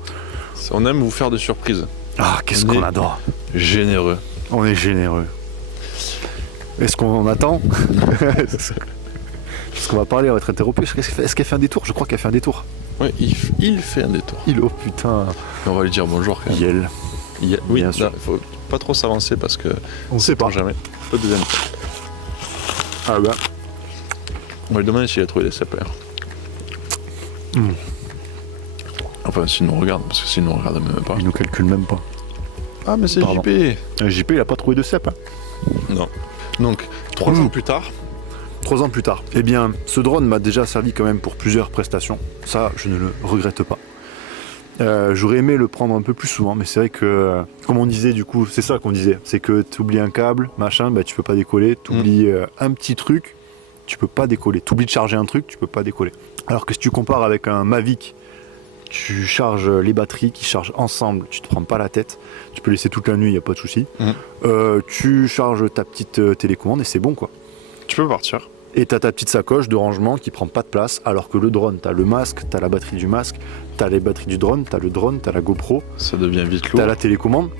On aime vous faire des surprises. Ah, qu'est-ce On qu'on est adore. Généreux. On est généreux. Est-ce qu'on attend? Est-ce qu'on va parler, on va être interrompu? Est-ce qu'elle fait un détour? Je crois qu'elle fait un détour. Oui, il fait un détour. Oh putain. On va lui dire bonjour quand même. Yel. Oui, Bien sûr. il faut pas trop s'avancer parce que On sait pas. jamais. Au deuxième. Ah ben. On va lui demander s'il a trouvé des sapeurs. Enfin, s'il nous regarde, parce que s'il nous regarde même pas. Il nous calcule même pas. Ah, mais c'est Pardon. JP. JP, il a pas trouvé de cep. Hein. Non. Donc, 3 ans plus tard, 3 ans plus tard. Eh bien, ce drone m'a déjà servi quand même pour plusieurs prestations. Ça, je ne le regrette pas. J'aurais aimé le prendre un peu plus souvent, mais c'est vrai que, comme on disait du coup, c'est ça qu'on disait, c'est que tu oublies un câble, machin, bah, tu peux pas décoller, tu oublies un petit truc, tu peux pas décoller, tu oublies de charger un truc, tu peux pas décoller. Alors que si tu compares avec un Mavic, tu charges les batteries qui chargent ensemble, tu te prends pas la tête, tu peux laisser toute la nuit, il n'y a pas de souci. Tu charges ta petite télécommande et c'est bon quoi. tu peux partir. Et t'as ta petite sacoche de rangement qui prend pas de place, alors que le drone, t'as le masque, t'as la batterie du masque, t'as les batteries du drone, t'as le drone, t'as la GoPro, Ça devient vite lourd. t'as la télécommande.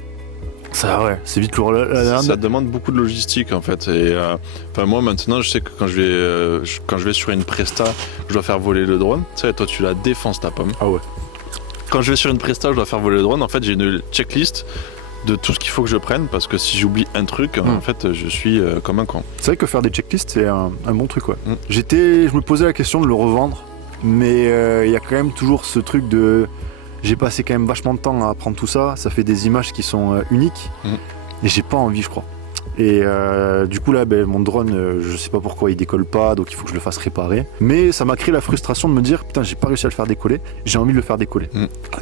Ça, ouais, c'est vite lourd. Ça demande beaucoup de logistique en fait. Et moi maintenant, je sais que quand je vais sur une presta, je dois faire voler le drone. Tu sais, toi tu la défonces ta pomme. Ah ouais. Quand je vais sur une presta, je dois faire voler le drone. En fait, j'ai une checklist de tout ce qu'il faut que je prenne parce que si j'oublie un truc, en fait, je suis comme un con. C'est vrai que faire des checklists, c'est un bon truc, ouais. Je me posais la question de le revendre, mais il y a quand même toujours ce truc de... J'ai passé quand même vachement de temps à apprendre tout ça, ça fait des images qui sont uniques, et j'ai pas envie, je crois. Et du coup là, mon drone, je sais pas pourquoi il décolle pas, donc il faut que je le fasse réparer. Mais ça m'a créé la frustration de me dire, putain, j'ai pas réussi à le faire décoller, j'ai envie de le faire décoller.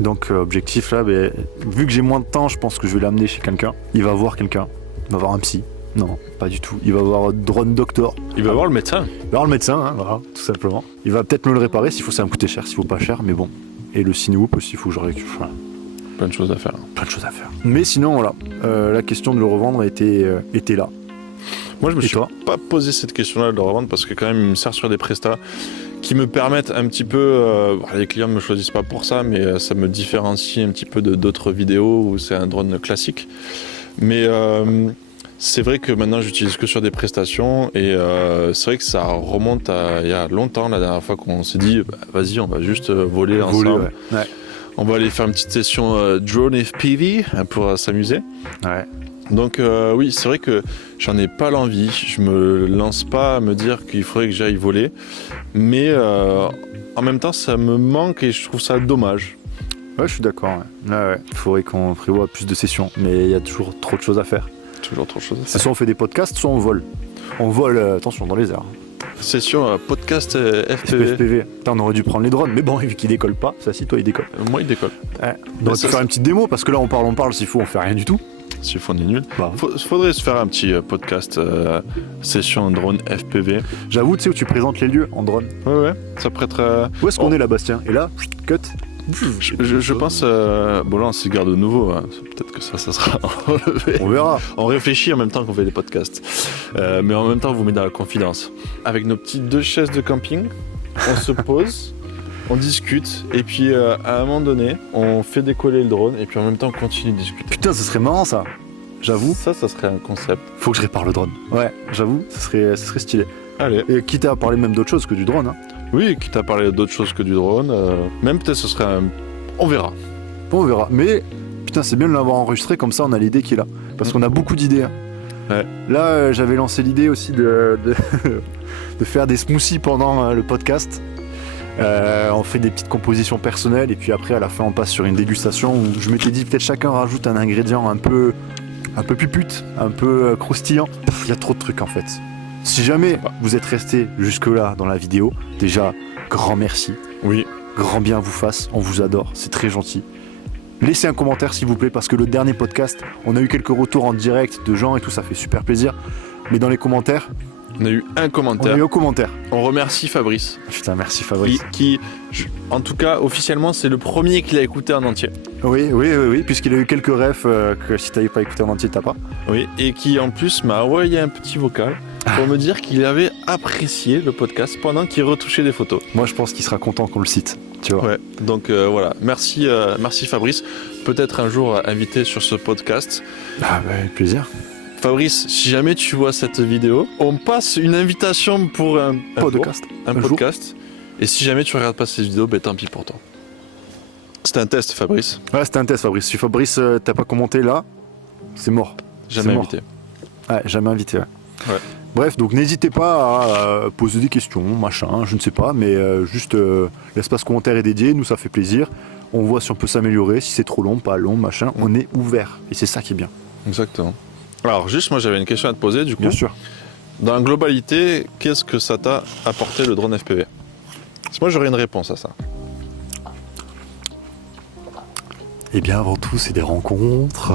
Donc objectif là, vu que j'ai moins de temps, je pense que je vais l'amener chez quelqu'un. Il va voir quelqu'un, il va voir un psy. Non, pas du tout. Il va voir Drone Doctor. Il va voir le médecin. Il va voir le médecin, hein, voilà, tout simplement. Il va peut-être me le réparer, s'il faut ça va me coûter cher, s'il faut pas cher, mais bon. Et le Cinehoop aussi, il faut que je récupère. Voilà. Plein de choses à faire. Plein de choses à faire. Mais sinon, voilà, la question de le revendre était là. Moi, je me Et suis toi pas posé cette question-là de le revendre parce que quand même, il me sert sur des prestats qui me permettent un petit peu. Les clients ne me choisissent pas pour ça, mais ça me différencie un petit peu de d'autres vidéos où c'est un drone classique. Mais c'est vrai que maintenant, j'utilise que sur des prestations et c'est vrai que ça remonte à il y a longtemps, la dernière fois qu'on s'est dit, vas-y, on va juste voler ensemble. Ouais. On va aller faire une petite session drone FPV pour s'amuser. Ouais. Donc oui, c'est vrai que j'en ai pas l'envie, je me lance pas à me dire qu'il faudrait que j'aille voler, mais en même temps ça me manque et je trouve ça dommage. Ouais, je suis d'accord. Ouais. Il faudrait qu'on prévoie plus de sessions, mais il y a toujours trop de choses à faire. Toujours trop de choses à C'est faire. soit on fait des podcasts, soit on vole. On vole, attention, dans les airs. Session podcast FPV. FPV. Putain, on aurait dû prendre les drones, mais bon, vu qu'ils décollent pas, ça si, toi, il décolle. Moi, il décolle. Ouais. On aurait pu faire une petite démo, parce que là, on parle, s'il faut, on fait rien du tout. S'il faut, on est nul. Bah. Faudrait se faire un petit podcast session drone FPV. J'avoue, tu sais, où tu présentes les lieux en drone. Ouais, ça prêterait. Où est-ce qu'on est là, Bastien? Et là, cut. Je pense. Bon, là, on s'y garde de nouveau. Hein. Peut-être que ça sera enlevé. On verra. On réfléchit en même temps qu'on fait des podcasts. Mais en même temps, on vous met dans la confidence. Avec nos petites 2 chaises de camping, on se pose, on discute, et puis à un moment donné, on fait décoller le drone, et puis en même temps, on continue de discuter. Putain, ce serait marrant, ça. J'avoue. Ça serait un concept. Faut que je répare le drone. Ouais, j'avoue, ce serait stylé. Allez. Et quitte à parler même d'autre chose que du drone. Hein. Oui, quitte à parler d'autre chose que du drone. Même peut-être ce serait un... On verra. Bon, on verra. Mais putain, c'est bien de l'avoir enregistré, comme ça on a l'idée qui est là. Parce qu'on a beaucoup d'idées. Hein. Ouais. Là, j'avais lancé l'idée aussi de faire des smoothies pendant le podcast. On fait des petites compositions personnelles et puis après, à la fin, on passe sur une dégustation où je m'étais dit peut-être chacun rajoute un ingrédient un peu pupute, un peu croustillant. Il y a trop de trucs en fait. Si jamais vous êtes resté jusque-là dans la vidéo, déjà, grand merci. Oui. Grand bien vous fasse, on vous adore, c'est très gentil. Laissez un commentaire s'il vous plaît, parce que le dernier podcast, on a eu quelques retours en direct de gens et tout, ça fait super plaisir. Mais dans les commentaires, on a eu un commentaire. On a eu un commentaire. On remercie Fabrice. Putain, merci Fabrice. En tout cas, officiellement, c'est le premier qui l'a écouté en entier. Oui, puisqu'il a eu quelques refs que si t'avais pas écouté en entier, t'as pas. Oui, et qui en plus m'a envoyé un petit vocal pour me dire qu'il avait apprécié le podcast pendant qu'il retouchait des photos. Moi, je pense qu'il sera content qu'on le cite, tu vois. Ouais, donc voilà, merci Fabrice. Peut-être un jour invité sur ce podcast. Ah bah, avec plaisir. Fabrice, si jamais tu vois cette vidéo, on passe une invitation pour un podcast. Et si jamais tu regardes pas cette vidéo, ben tant pis pour toi. C'était un test, Fabrice. Ouais, c'était un test, Fabrice. Si Fabrice t'as pas commenté là, c'est mort. Jamais invité. Ouais, jamais invité, ouais. Ouais. Bref, donc n'hésitez pas à poser des questions, machin, je ne sais pas, mais juste l'espace commentaire est dédié, nous ça fait plaisir. On voit si on peut s'améliorer, si c'est trop long, pas long, machin, on est ouvert. Et c'est ça qui est bien. Exactement. Alors juste, moi j'avais une question à te poser du coup. Bien sûr. Dans la globalité, qu'est-ce que ça t'a apporté le drone FPV? Parce que moi j'aurais une réponse à ça. Eh bien avant tout, c'est des rencontres.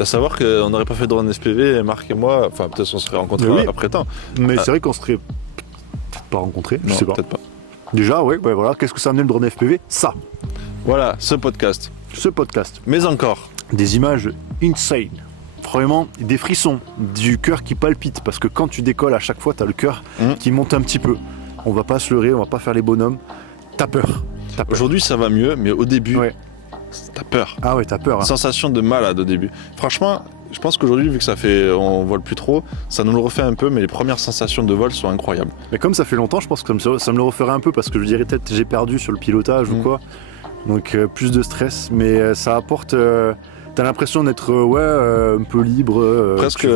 À savoir qu'on n'aurait pas fait de drone FPV, Marc et moi, enfin peut-être on serait rencontrés après temps. Mais c'est vrai qu'on serait peut-être pas rencontrés, je sais pas. Peut-être pas. Déjà, ouais, voilà, qu'est-ce que ça a amené le drone FPV? Ça. Voilà, ce podcast. Mais encore. Des images insane. Vraiment, des frissons, du cœur qui palpite, parce que quand tu décolles, à chaque fois, t'as le cœur qui monte un petit peu. On va pas se leurrer, on va pas faire les bonhommes. T'as peur. Aujourd'hui, ça va mieux, mais au début, t'as peur. Ah ouais, t'as peur. Hein. Sensation de malade au début. Franchement, je pense qu'aujourd'hui, vu que ça fait, on vole plus trop, ça nous le refait un peu, mais les premières sensations de vol sont incroyables. Mais comme ça fait longtemps, je pense que ça me le referait un peu, parce que je dirais peut-être j'ai perdu sur le pilotage ou quoi. Donc plus de stress, mais ça apporte. T'as l'impression d'être un peu libre. Presque,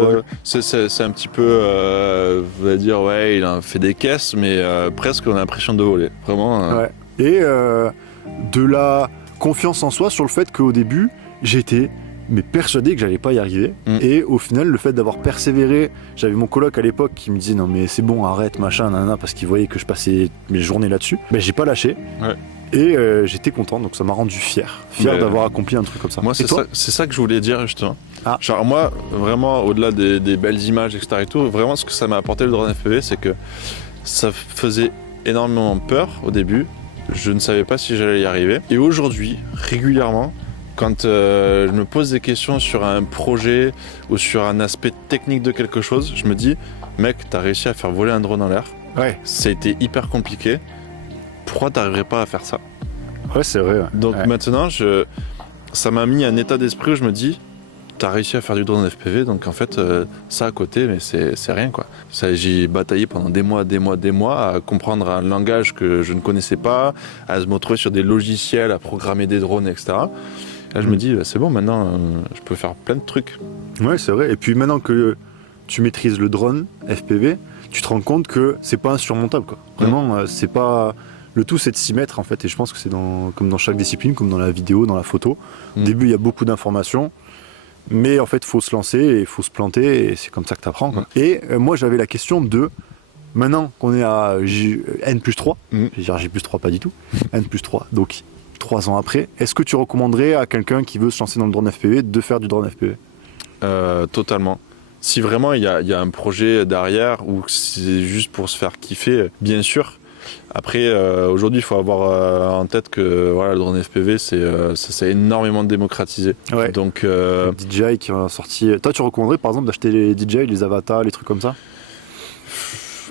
c'est un petit peu, vous allez dire, ouais, il a fait des caisses, mais presque on a l'impression de voler. Vraiment. Ouais. Et de la confiance en soi sur le fait qu'au début, j'étais persuadé que j'allais pas y arriver. Et au final, le fait d'avoir persévéré, j'avais mon coloc à l'époque qui me disait non mais c'est bon, arrête, machin, nanana, parce qu'il voyait que je passais mes journées là-dessus. Ben j'ai pas lâché. Ouais. Et j'étais content, donc ça m'a rendu fier d'avoir accompli un truc comme ça. Moi, c'est ça que je voulais dire justement. Ah. Genre moi, vraiment, au-delà des belles images, etc. et tout, vraiment ce que ça m'a apporté le drone FPV, c'est que ça faisait énormément peur au début. Je ne savais pas si j'allais y arriver. Et aujourd'hui, régulièrement, quand je me pose des questions sur un projet ou sur un aspect technique de quelque chose, je me dis, mec, t'as réussi à faire voler un drone en l'air. Ouais. Ça a été hyper compliqué. Pourquoi t'arriverais pas à faire ça? Ouais, c'est vrai. Ouais. Donc maintenant, ça m'a mis un état d'esprit où je me dis, t'as réussi à faire du drone FPV, donc en fait, ça à côté, mais c'est rien quoi. J'ai bataillé pendant des mois à comprendre un langage que je ne connaissais pas, à me retrouver sur des logiciels, à programmer des drones, etc. Là, je me dis, c'est bon, maintenant, je peux faire plein de trucs. Ouais, c'est vrai. Et puis maintenant que tu maîtrises le drone FPV, tu te rends compte que c'est pas insurmontable quoi. Vraiment, c'est pas. Le tout, c'est de s'y mettre en fait, et je pense que c'est comme dans chaque discipline, comme dans la vidéo, dans la photo. Au début, il y a beaucoup d'informations, mais en fait, il faut se lancer et il faut se planter, et c'est comme ça que tu apprends. Et moi, j'avais la question de Maintenant qu'on est à N plus 3, Mm. je vais dire J plus 3 pas du tout, N plus 3, donc 3 ans après, est-ce que tu recommanderais à quelqu'un qui veut se lancer dans le drone FPV de faire du drone FPV? Totalement. Si vraiment il y a un projet derrière ou que c'est juste pour se faire kiffer, bien sûr. Après, aujourd'hui, il faut avoir en tête que voilà, le drone FPV, ça s'est énormément démocratisé. Ouais. Donc, DJI qui a sorti. Toi, tu recommanderais par exemple d'acheter les DJI, les avatars, les trucs comme ça?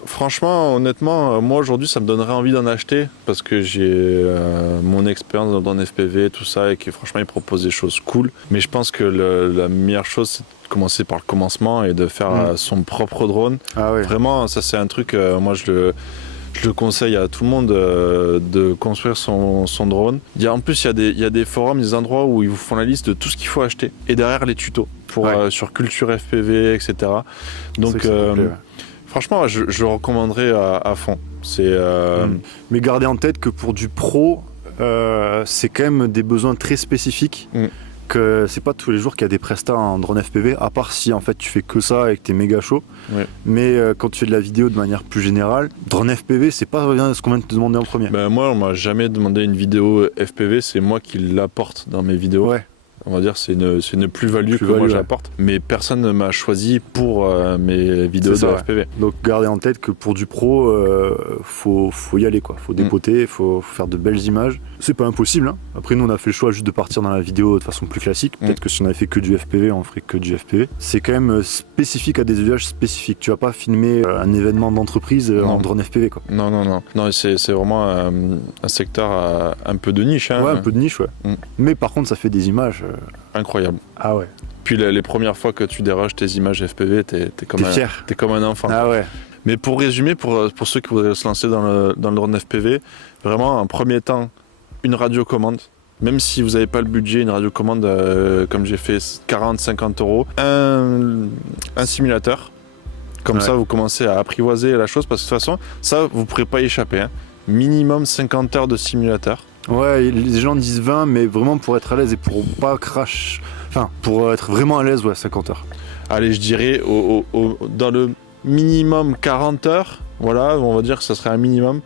franchement, honnêtement, moi aujourd'hui, ça me donnerait envie d'en acheter parce que j'ai mon expérience dans le drone FPV, tout ça, et que franchement, ils proposent des choses cool. Mais je pense que la meilleure chose, c'est de commencer par le commencement et de faire son propre drone. Ah ouais. Vraiment, ça, c'est un truc, moi, je le conseille à tout le monde de construire son drone. En plus, il y a des forums, des endroits où ils vous font la liste de tout ce qu'il faut acheter. Et derrière, les tutos sur Culture FPV, etc. Donc, C'est complet, ouais. franchement, je recommanderais à fond. Mais gardez en tête que pour du pro, c'est quand même des besoins très spécifiques. Que c'est pas tous les jours qu'il y a des prestats en drone FPV, à part si en fait tu fais que ça et que t'es méga chaud. Ouais. Mais quand tu fais de la vidéo de manière plus générale, drone FPV, c'est pas ce qu'on vient de te demander en premier. Ben, moi, on m'a jamais demandé une vidéo FPV, c'est moi qui l'apporte dans mes vidéos. Ouais. On va dire c'est une plus-value que moi ouais. j'apporte. Mais personne ne m'a choisi pour mes vidéos C'est de ça, FPV. Donc gardez en tête que pour du pro, faut y aller quoi. Faut dépoter, faut faire de belles images. C'est pas impossible, hein. Après nous on a fait le choix juste de partir dans la vidéo de façon plus classique. Peut-être que si on avait fait que du FPV, on ferait que du FPV. C'est quand même spécifique à des usages spécifiques. Tu vas pas filmer un événement d'entreprise en drone FPV quoi. Non, c'est vraiment un secteur un peu de niche. Hein. Ouais, un peu de niche, ouais. Mais par contre ça fait des images. Incroyable. Ah ouais. Puis les premières fois que tu déroges tes images FPV, t'es fier. T'es comme un enfant. Ah ouais. Mais pour résumer, pour ceux qui voudraient se lancer dans le drone FPV, vraiment en premier temps, une radiocommande. Même si vous n'avez pas le budget, une radiocommande comme j'ai fait 40-50 €. Un simulateur. Comme ça, vous commencez à apprivoiser la chose parce que de toute façon, ça, vous ne pourrez pas y échapper. Hein. Minimum 50 heures de simulateur. Ouais, les gens disent 20, mais vraiment pour être à l'aise et pour pas crash. Enfin, pour être vraiment à l'aise, ouais, 50 heures. Allez, je dirais dans le minimum 40 heures. Voilà, on va dire que ça serait un minimum.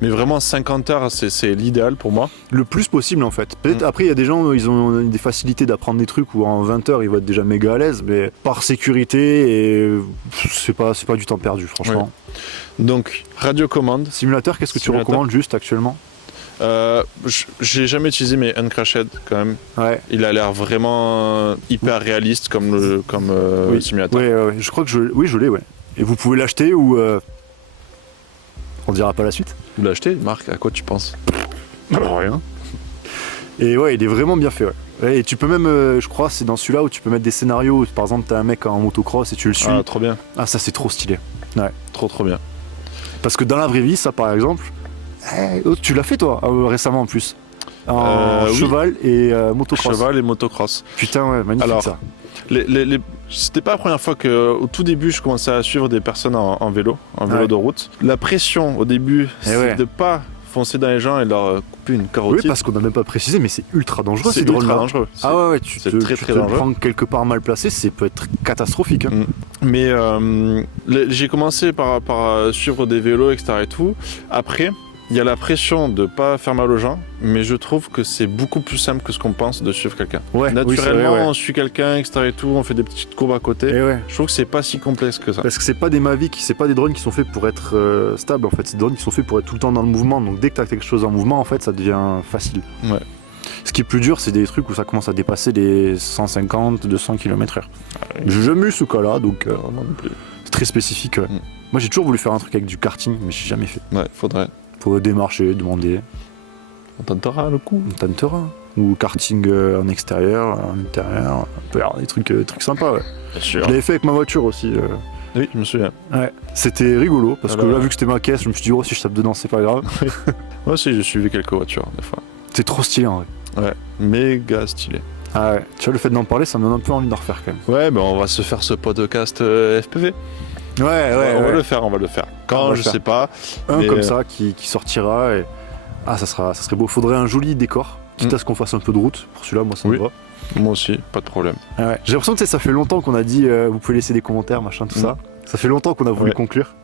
Mais vraiment 50 heures, c'est l'idéal pour moi. Le plus possible en fait. Peut-être après, il y a des gens, ils ont des facilités d'apprendre des trucs où en 20 heures, ils vont être déjà méga à l'aise, mais par sécurité, et c'est pas du temps perdu, franchement. Ouais. Donc, radiocommande. Simulateur, qu'est-ce que tu recommandes juste actuellement? J'ai jamais utilisé mes Uncrashed quand même. Ouais. Il a l'air vraiment hyper réaliste comme le simulateur. Ouais, je crois que je l'ai, ouais. Et vous pouvez l'acheter ou on dira pas la suite. Vous l'achetez, Marc? À quoi tu penses? Rien. Et ouais, il est vraiment bien fait. Ouais. Et tu peux même, je crois, c'est dans celui-là où tu peux mettre des scénarios. Où, par exemple, t'as un mec en motocross et tu le suis. Ah, trop bien. Ah, ça c'est trop stylé. Ouais. Trop bien. Parce que dans la vraie vie, ça par exemple, tu l'as fait toi récemment en plus. En cheval et motocross. Cheval et motocross. Putain, ouais, magnifique. Alors, ça. C'était pas la première fois qu'au tout début je commençais à suivre des personnes en vélo de route. La pression au début, c'est de pas foncer dans les gens et leur couper une carotide. Oui, parce qu'on n'a même pas précisé, mais c'est ultra dangereux. C'est ultra dangereux. Ah ouais, tu te prends quelque part mal placé, ça peut être catastrophique. Hein. Mais j'ai commencé par suivre des vélos, etc. et tout. Après, il y a la pression de pas faire mal aux gens, mais je trouve que c'est beaucoup plus simple que ce qu'on pense de suivre quelqu'un. Ouais, naturellement, vrai, on suit quelqu'un, etc. et tout, on fait des petites courbes à côté. Je trouve que c'est pas si complexe que ça. Parce que c'est pas des Mavic, c'est pas des drones qui sont faits pour être stables en fait, c'est des drones qui sont faits pour être tout le temps dans le mouvement. Donc dès que tu as quelque chose en mouvement, en fait, ça devient facile. Ouais. Ce qui est plus dur, c'est des trucs où ça commence à dépasser les 150, 200 km/h. J'ai jamais eu ce cas-là, donc c'est très spécifique. Ouais. Moi, j'ai toujours voulu faire un truc avec du karting, mais j'ai jamais fait. Ouais, faudrait. Faut démarcher, demander. On tentera le coup. On tentera. Ou karting en extérieur, en intérieur. On peut y avoir des trucs sympas, ouais. Bien sûr. Je l'avais fait avec ma voiture aussi. Oui, je me souviens. Ouais. C'était rigolo, parce que là, vu que c'était ma caisse, je me suis dit, si je tape dedans, c'est pas grave. Moi aussi, j'ai suivi quelques voitures, des fois. C'est trop stylé, en vrai. Ouais, méga stylé. Ah ouais. Tu vois, le fait d'en parler, ça me donne un peu envie d'en refaire, quand même. Ouais, on va se faire ce podcast FPV. Ouais. On va le faire. Quand, je sais pas. Un comme ça qui sortira et... Ah, ça serait beau. Faudrait un joli décor, quitte à ce qu'on fasse un peu de route. Pour celui-là, moi, ça me va. Moi aussi, pas de problème. Ah ouais. J'ai l'impression que ça fait longtemps qu'on a dit vous pouvez laisser des commentaires, machin, tout ça. Ça fait longtemps qu'on a voulu Ouais. conclure.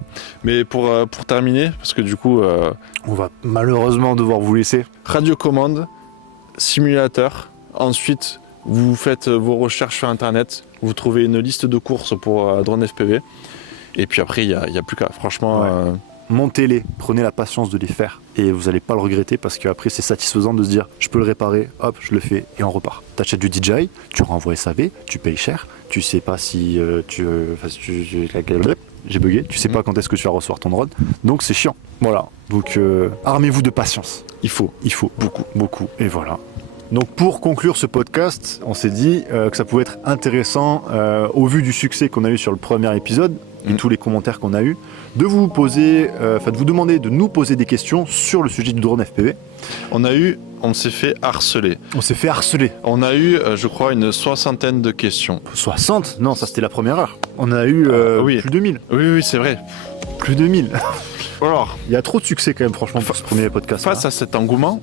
Mais pour terminer, parce que du coup, On va malheureusement devoir vous laisser. radiocommande, simulateur, ensuite vous faites vos recherches sur internet, vous trouvez une liste de courses pour drone FPV, et puis après il n'y a plus qu'à, franchement, Ouais. Montez-les, prenez la patience de les faire et vous n'allez pas le regretter parce qu'après c'est satisfaisant de se dire je peux le réparer, hop, je le fais et on repart. T'achètes du DJI, tu renvoies SAV, tu payes cher, tu sais pas si j'ai bugué, tu sais pas quand est-ce que tu vas recevoir ton drone, donc c'est chiant. Voilà, donc armez-vous de patience. Il faut beaucoup, et voilà. Donc pour conclure ce podcast, on s'est dit que ça pouvait être intéressant, au vu du succès qu'on a eu sur le premier épisode, et tous les commentaires qu'on a eu, de vous poser, de vous demander de nous poser des questions sur le sujet du drone FPV. on s'est fait harceler. On s'est fait harceler. On a eu, je crois, une 60aine de questions. 60 ? Non, ça c'était la première heure. On a eu oui. plus de 1000. Oui, c'est vrai. Plus de 1000. Alors, Il y a trop de succès quand même, franchement, pour ce premier podcast. face à cet engouement,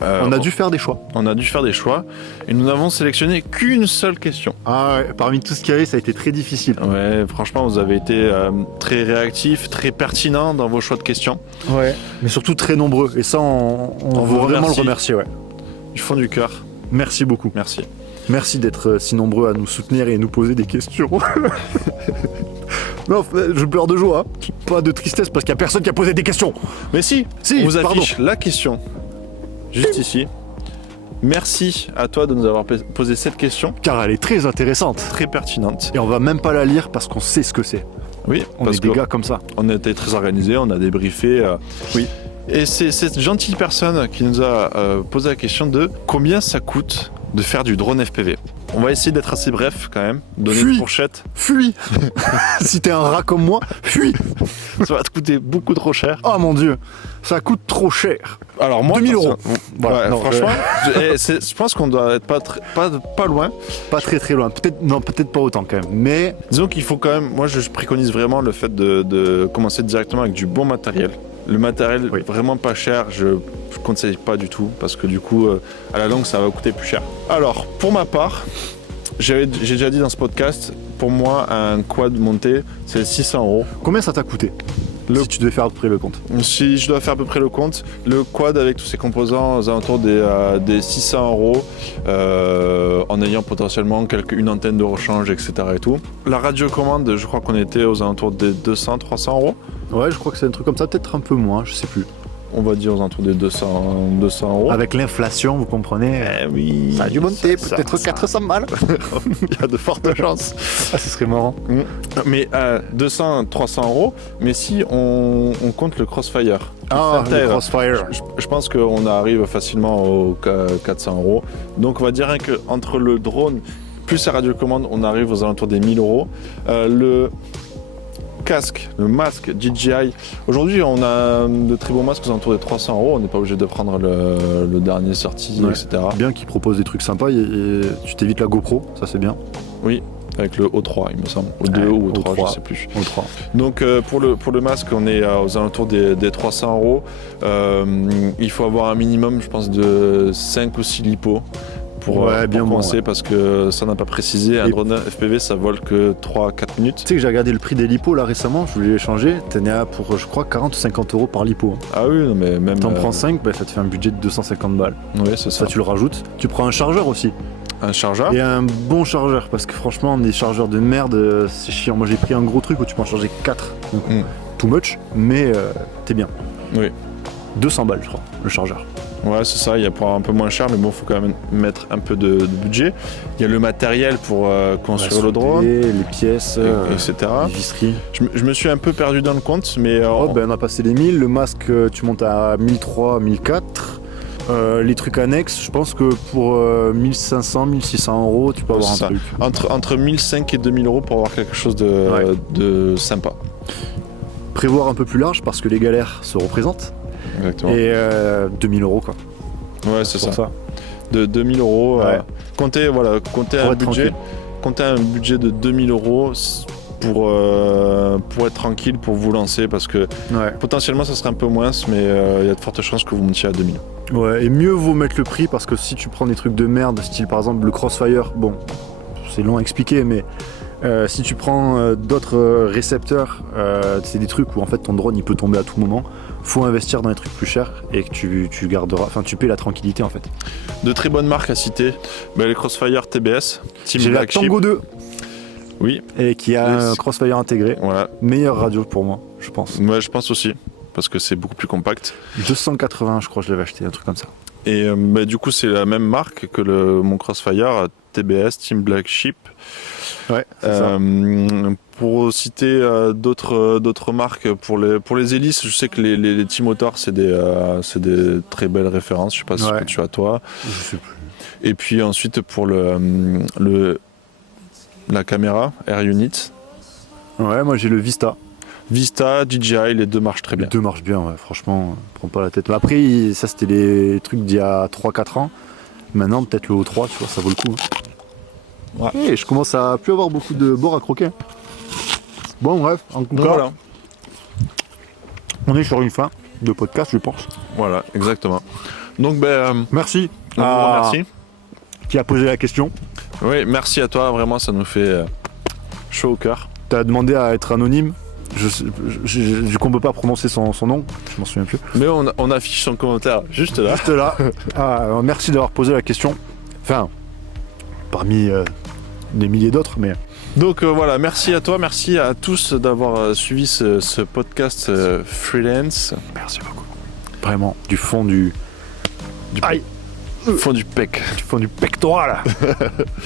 On a dû faire des choix. on a dû faire des choix, et nous n'avons sélectionné qu'une seule question. Ah ouais, parmi tout ce qu'il y avait, ça a été très difficile. Ouais, franchement, vous avez été très réactifs, très pertinents dans vos choix de questions. Ouais. Mais surtout très nombreux. Et ça, on vous veut vraiment le remercie. remercier. Ouais. Du fond du cœur, Merci beaucoup. merci. Merci d'être si nombreux à nous soutenir et nous poser des questions. Non, je pleure de joie, hein. Pas de tristesse parce qu'il n'y a personne qui a posé des questions. Mais si, Si, on vous pardon. affiche la question, juste ici. Merci à toi de nous avoir posé cette question, Car elle est très intéressante. très pertinente. Et on va même pas la lire parce qu'on sait ce que c'est. Oui, On parce est des que gars comme ça. on a été très organisés, on a débriefé. Oui. Et c'est cette gentille personne qui nous a posé la question de combien ça coûte de faire du drone FPV. On va essayer d'être assez bref quand même, donner Fuis. une fourchette. Fuis. Si t'es un rat comme moi, fuis. Ça va te coûter beaucoup trop cher. Oh mon dieu, ça coûte trop cher. Alors moi, 2000 euros. Voilà, Ouais, non, franchement, je pense qu'on doit être pas loin. Pas très très loin. Peut-être pas autant quand même. Mais Disons qu'il faut quand même, moi je préconise vraiment le fait de commencer directement avec du bon matériel. Le matériel Oui. vraiment pas cher, je conseille pas du tout parce que du coup, à la longue, ça va coûter plus cher. Alors, pour ma part, j'ai déjà dit dans ce podcast, pour moi, un quad monté, c'est 600 euros. combien ça t'a coûté si tu devais faire à peu près le compte? Si je dois faire à peu près le compte, le quad avec tous ses composants aux alentours des 600 euros, en ayant potentiellement une antenne de rechange, etc. et tout. La radiocommande, je crois qu'on était aux alentours des 200-300 euros. Ouais, je crois que c'est un truc comme ça, peut-être un peu moins, je sais plus. On va dire aux alentours des 200 euros. Avec l'inflation, vous comprenez, Eh oui, ça a dû monter, ça- peut-être ça- 400 balles. Il y a de fortes chances. Ah, ce serait marrant. Mais 200-300 euros, mais si on compte le Crossfire, Ah, Intègre. le Crossfire. je pense qu'on arrive facilement aux 400 euros. Donc on va dire qu'entre le drone plus la radiocommande, on arrive aux alentours des 1000 euros. Le casque, le masque DJI. Aujourd'hui, on a de très bons masques aux alentours des 300 euros. On n'est pas obligé de prendre le dernier sorti, Ouais. etc. Bien qu'ils proposent des trucs sympas et tu t'évites la GoPro, ça c'est bien. Oui, avec le O3, il me semble. O2 Ouais, ou O3, O3. je sais plus. On le croit. Donc pour le masque, on est aux alentours des 300 euros. Il faut avoir un minimum, je pense, de 5 ou 6 lipos pour bien bon, commencer ouais. parce que ça n'a pas précisé. Un Et- drone FPV, ça vole que 3-4 minutes. Tu sais que j'ai regardé le prix des lipos là récemment, je voulais les changer, t'en es à pour je crois 40 ou 50 euros par lipo. Ah oui, non, mais même. T'en prends 5, bah, ça te fait un budget de 250 balles. Oui, c'est ça. Ça tu le rajoutes. Tu prends un chargeur aussi. Un chargeur. Et un bon chargeur, parce que franchement, des chargeurs de merde, c'est chiant. Moi j'ai pris un gros truc où tu peux en charger 4. Donc, too much, mais t'es bien. Oui. 200 balles, je crois, le chargeur. Ouais, c'est ça. Il y a pour un peu moins cher, mais bon, faut quand même mettre un peu de budget. Il y a le matériel pour construire le drone, Les pièces, etc. les visseries. Je me suis un peu perdu dans le compte, mais Oh, ben, on a passé les 1000. Le masque, tu montes à 1300, 1400. Les trucs annexes, je pense que pour 1500, 1600 euros, tu peux avoir un c'est ça. truc. Entre 1500 et 2000 euros pour avoir quelque chose Ouais. de sympa. Prévoir un peu plus large parce que les galères se représentent. Exactement. Et 2000 euros, quoi. Ouais, c'est Pour ça. De 2000 euros. Ouais. Comptez Pour un être budget. tranquille. Comptez un budget de 2000 euros pour être tranquille, pour vous lancer, parce que Ouais. potentiellement ça serait un peu moins, mais il y a de fortes chances que vous montiez à 2000. Ouais, et mieux vaut mettre le prix parce que si tu prends des trucs de merde, style par exemple le Crossfire, bon, c'est long à expliquer, mais Si tu prends d'autres récepteurs, c'est des trucs où en fait ton drone il peut tomber à tout moment. Faut investir dans des trucs plus chers et que tu garderas, enfin tu paies la tranquillité en fait. De très bonnes marques à citer, les Crossfire TBS, Team J'ai la Black Sheep. Tango 2 Oui, et qui a un Crossfire intégré. voilà. Meilleure radio pour moi, je pense. Moi je pense aussi, parce que c'est beaucoup plus compact. 280 je crois je l'avais acheté, un truc comme ça. Et du coup c'est la même marque que mon Crossfire TBS, Team Black Sheep. Ouais, c'est ça. Pour citer d'autres marques, pour les hélices, je sais que les T-Motors c'est des très belles références, je sais pas ce que tu as toi. Je sais plus. Et puis ensuite pour la caméra Air Unit, Ouais, moi j'ai le Vista. Vista, DJI, les deux marchent très Les bien. deux marchent bien, ouais, franchement, prends pas la tête. Mais après, ça c'était les trucs d'il y a 3-4 ans. Maintenant, peut-être le O3, tu vois, ça vaut le coup. Ouais. Et je commence à plus avoir beaucoup de bords à croquer. Bon, bref, en tout Donc cas, voilà, on est sur une fin de podcast, je pense. voilà, exactement. Donc Merci on vous remercie. qui a posé la question. Oui, merci à toi, vraiment ça nous fait chaud au cœur. T'as demandé à être anonyme. Du coup, on peut pas prononcer son nom, je m'en souviens plus. Mais on affiche son commentaire juste là. Juste là. Merci d'avoir posé la question. Enfin, parmi des milliers d'autres, mais. Donc voilà, merci à toi, merci à tous d'avoir suivi ce podcast freelance. Merci beaucoup. Vraiment, du fond du. Aïe! Fond du pec. Du fond du pectoral.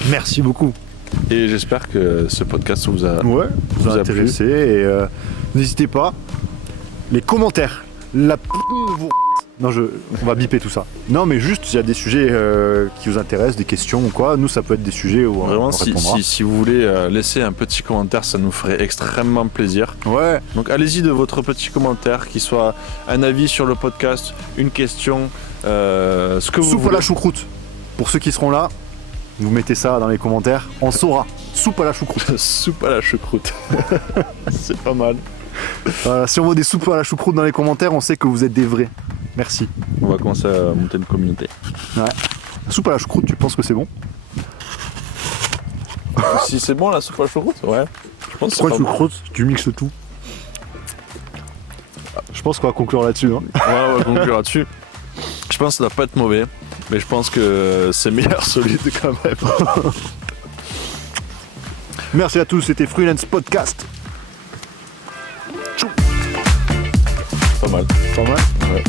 Merci beaucoup. Et j'espère que ce podcast vous a Ouais, vous a a plu. intéressé et n'hésitez pas. Les commentaires. Non, on va biper tout ça. Non, mais juste, s'il y a des sujets qui vous intéressent, des questions ou quoi, nous, ça peut être des sujets où Vraiment, on répondra. si vous voulez laisser un petit commentaire, ça nous ferait extrêmement plaisir. Ouais, Donc allez-y de votre petit commentaire, qu'il soit un avis sur le podcast, une question, ce que vous soupe à voulez. la choucroute. Pour ceux qui seront là, vous mettez ça dans les commentaires. On saura. Soupe à la choucroute. Soupe à la choucroute. C'est pas mal. Si on voit des soupes à la choucroute dans les commentaires, on sait que vous êtes des vrais. Merci. On va commencer à monter une communauté. Ouais. Soupe à la choucroute, tu penses que c'est bon? Si c'est bon la soupe à la choucroute, ouais. Je pense que c'est Pourquoi pas tu bon. croutes? Tu mixes tout. Je pense qu'on va conclure là-dessus. Hein. Ouais, on va conclure là-dessus. Je pense que ça doit pas être mauvais, mais je pense que c'est meilleur solide quand même. Merci à tous, c'était Freelance Podcast. Pas mal. Pas mal. Ouais.